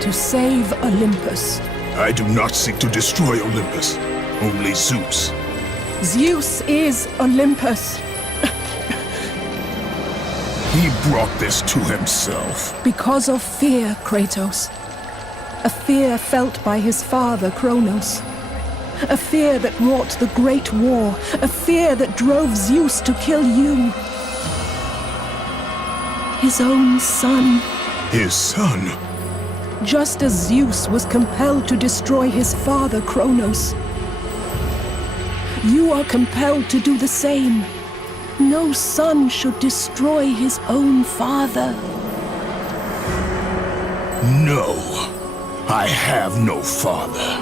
To save Olympus. I do not seek to destroy Olympus, only Zeus. Zeus is Olympus. He brought this to himself. Because of fear, Kratos. A fear felt by his father, Kronos. A fear that wrought the Great War. A fear that drove Zeus to kill you. His own son. His son? Just as Zeus was compelled to destroy his father, Kronos. You are compelled to do the same. No son should destroy his own father. No, I have no father.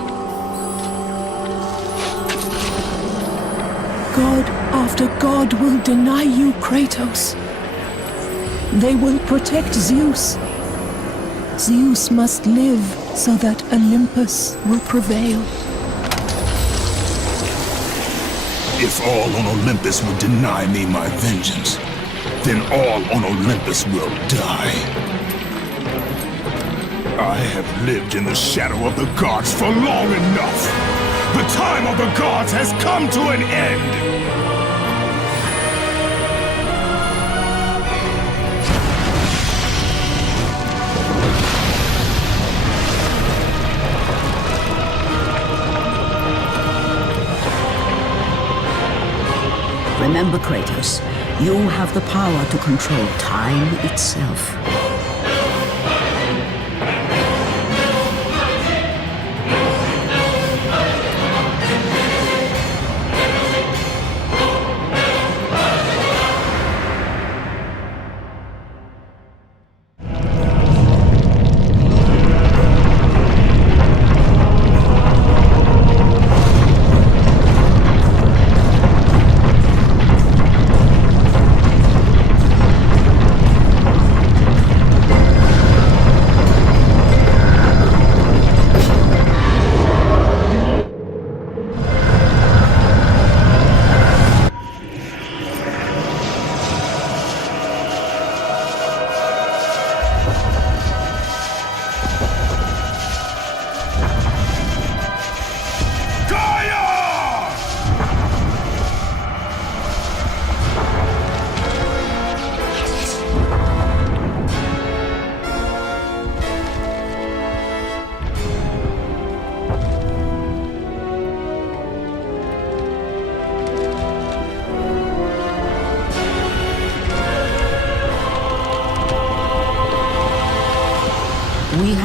God after God will deny you, Kratos. They will protect Zeus. Zeus must live so that Olympus will prevail. If all on Olympus will deny me my vengeance, then all on Olympus will die. I have lived in the shadow of the gods for long enough. The time of the gods has come to an end. Remember, Kratos, you have the power to control time itself.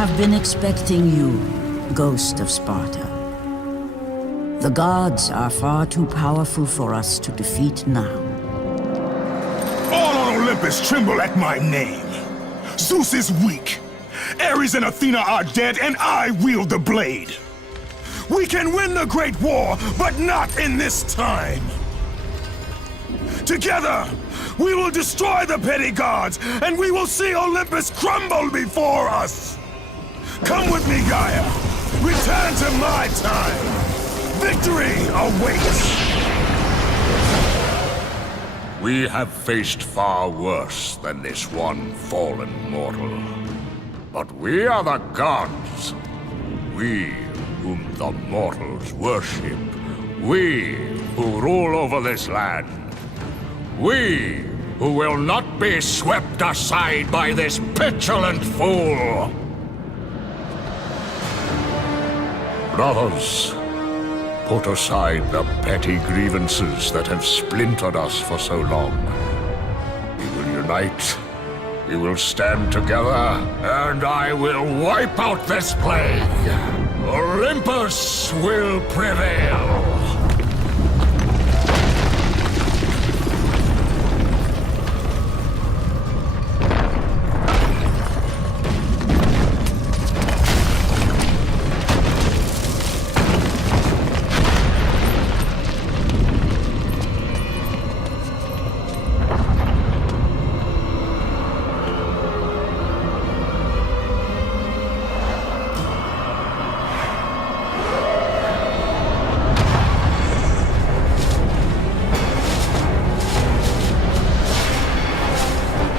have been expecting you, Ghost of Sparta. The gods are far too powerful for us to defeat now. All on Olympus tremble at my name. Zeus is weak. Ares and Athena are dead, and I wield the blade. We can win the Great War, but not in this time. Together, we will destroy the petty gods, and we will see Olympus crumble before us. Come with me, Gaia. Return to my time. Victory awaits. We have faced far worse than this one fallen mortal. But we are the gods. We whom the mortals worship. We who rule over this land. We who will not be swept aside by this petulant fool. Brothers, put aside the petty grievances that have splintered us for so long. We will unite. We will stand together, and I will wipe out this plague. Olympus will prevail.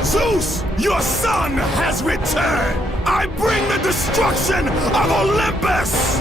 Zeus, your son has returned! I bring the destruction of Olympus!